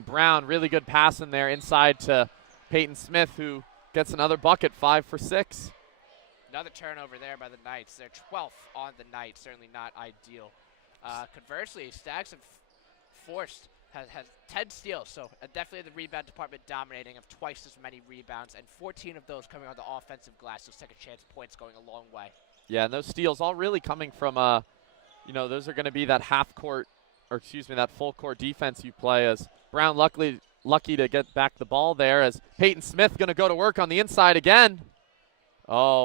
Brown, really good pass in there inside to Peyton Smith, who gets another bucket, 5 for 6. Another turnover there by the Knights. They're 12th on the Knights, certainly not ideal. Conversely, Stags has 10 steals, so definitely the rebound department dominating, of twice as many rebounds, and 14 of those coming on the offensive glass, so second chance points going a long way. Yeah, and those steals all really coming from, those are going to be that that full court defense you play, as Brown lucky to get back the ball there, as Peyton Smith going to go to work on the inside again.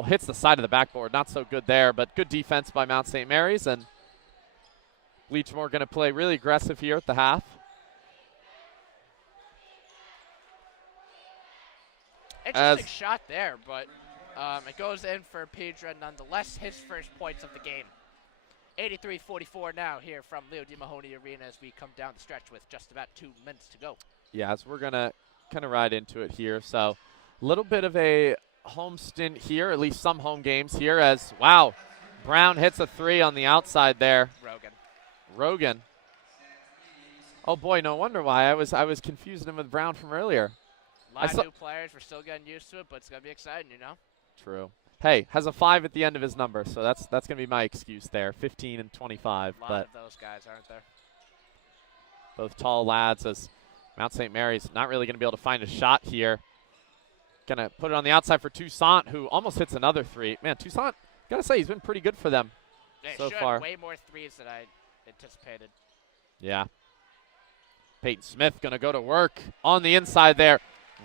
Hits the side of the backboard. Not so good there, but good defense by Mount St. Mary's, and Bleachmore going to play really aggressive here at the half. Interesting shot there, but it goes in for Pedra nonetheless. His first points of the game. 83-44 now here from Leo D. Mahoney Arena as we come down the stretch with just about 2 minutes to go. Yeah, as we're going to kind of ride into it here. So a little bit of a home stint here, at least some home games here, as, Brown hits a 3 on the outside there. Rogan. Oh, boy, no wonder why. I was confusing him with Brown from earlier. A lot of new players. We're still getting used to it, but it's going to be exciting, True. Hey, has a 5 at the end of his number, so that's going to be my excuse there. 15 and 25. A lot of those guys, aren't there? Both tall lads, as Mount St. Mary's not really going to be able to find a shot here. Going to put it on the outside for Toussaint, who almost hits another 3. Man, Toussaint, got to say, he's been pretty good for them so far. Way more 3s than I anticipated. Yeah. Peyton Smith going to go to work on the inside there.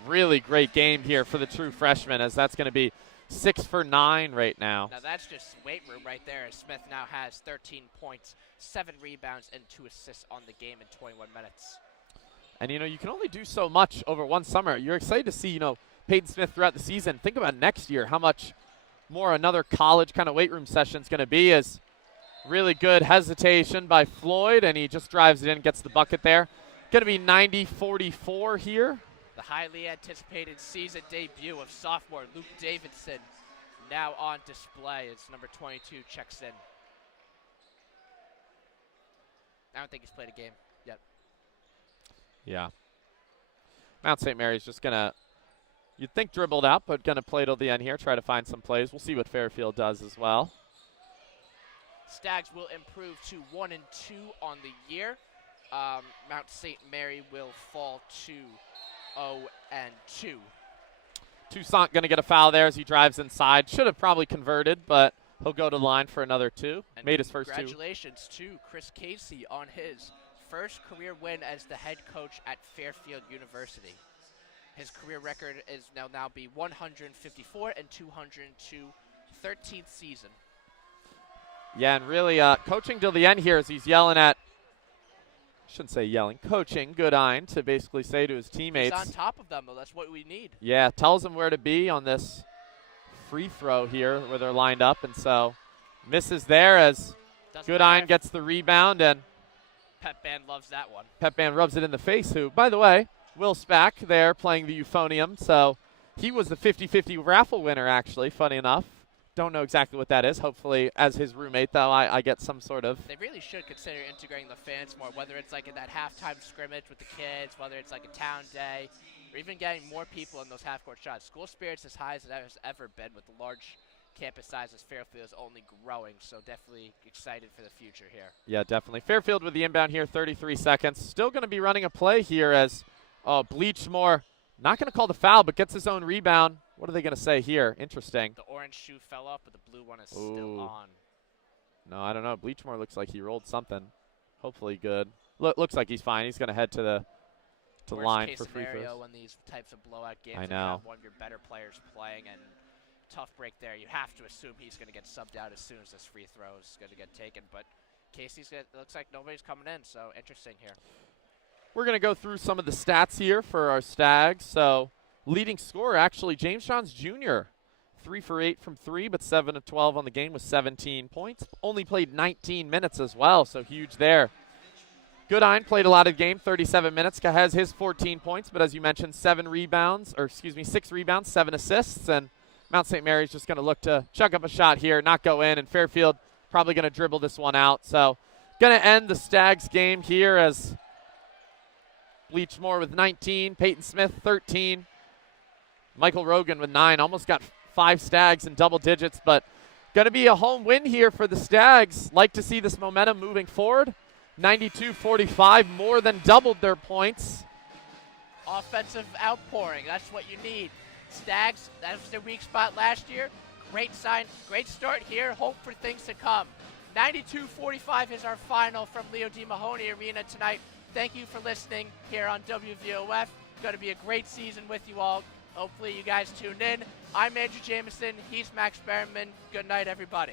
Really great game here for the true freshman, as that's going to be 6 for 9 right now. Now that's just weight room right there, as Smith now has 13 points, 7 rebounds, and 2 assists on the game in 21 minutes. And, you can only do so much over one summer. You're excited to see, Peyton Smith throughout the season. Think about next year, how much more another college kind of weight room session is going to be. As really good hesitation by Floyd, and he just drives it in, gets the bucket there. Going to be 90-44 here. The highly anticipated season debut of sophomore Luke Davidson now on display as number 22 checks in. I don't think he's played a game yet. Yeah. Mount St. Mary's just going to, you'd think dribbled out, but going to play till the end here, try to find some plays. We'll see what Fairfield does as well. Stags will improve to 1-2 on the year. Mount St. Mary will fall to 0-2. Toussaint going to get a foul there as he drives inside. Should have probably converted, but he'll go to the line for another 2. And made his first 2. Congratulations to Chris Casey on his first career win as the head coach at Fairfield University. His career record is now be 154 and 202, 13th season. Yeah, and really coaching till the end here as he's yelling at, shouldn't say yelling, coaching Goodine to basically say to his teammates. He's on top of them, though. That's what we need. Yeah, tells them where to be on this free throw here where they're lined up, and so misses there as Goodine gets the rebound, and Pep Band loves that one. Pep Band rubs it in the face, who, by the way, Will Spack there playing the euphonium, so he was the 50-50 raffle winner, actually, funny enough. Don't know exactly what that is. Hopefully, as his roommate, though, I get some sort of. They really should consider integrating the fans more, whether it's like in that halftime scrimmage with the kids, whether it's like a town day, or even getting more people in those half-court shots. School spirit's as high as it has ever been with the large campus size as Fairfield is only growing, so definitely excited for the future here. Yeah, definitely. Fairfield with the inbound here, 33 seconds. Still going to be running a play here as Bleachmore, not going to call the foul, but gets his own rebound. What are they going to say here? Interesting. The orange shoe fell off, but the blue one is Ooh. still on. No, I don't know. Bleachmore looks like he rolled something. Hopefully good. Looks like he's fine. He's going to head to the line for free throws. When these types of blowout games, I you know. have one of your better players playing, and tough break there. You have to assume he's going to get subbed out as soon as this free throw is going to get taken. But looks like nobody's coming in, so interesting here. We're going to go through some of the stats here for our Stags. So leading scorer, actually, James Johns Jr., 3 for 8 from 3, but 7 of 12 on the game with 17 points. Only played 19 minutes as well, so huge there. Goodine played a lot of the game, 37 minutes. Has his 14 points, but as you mentioned, 6 rebounds, 7 assists, and Mount St. Mary's just going to look to chuck up a shot here, not go in, and Fairfield probably going to dribble this one out. So going to end the Stags game here as Bleachmore with 19, Peyton Smith 13, Michael Rogan with 9. Almost got 5 Stags in double digits, but going to be a home win here for the Stags. Like to see this momentum moving forward. 92-45, more than doubled their points. Offensive outpouring, that's what you need. Stags, that was their weak spot last year. Great start here. Hope for things to come. 92-45 is our final from Leo D. Mahoney Arena tonight. Thank you for listening here on WVOF. Going to be a great season with you all. Hopefully you guys tune in. I'm Andrew Jameson. He's Max Berman. Good night, everybody.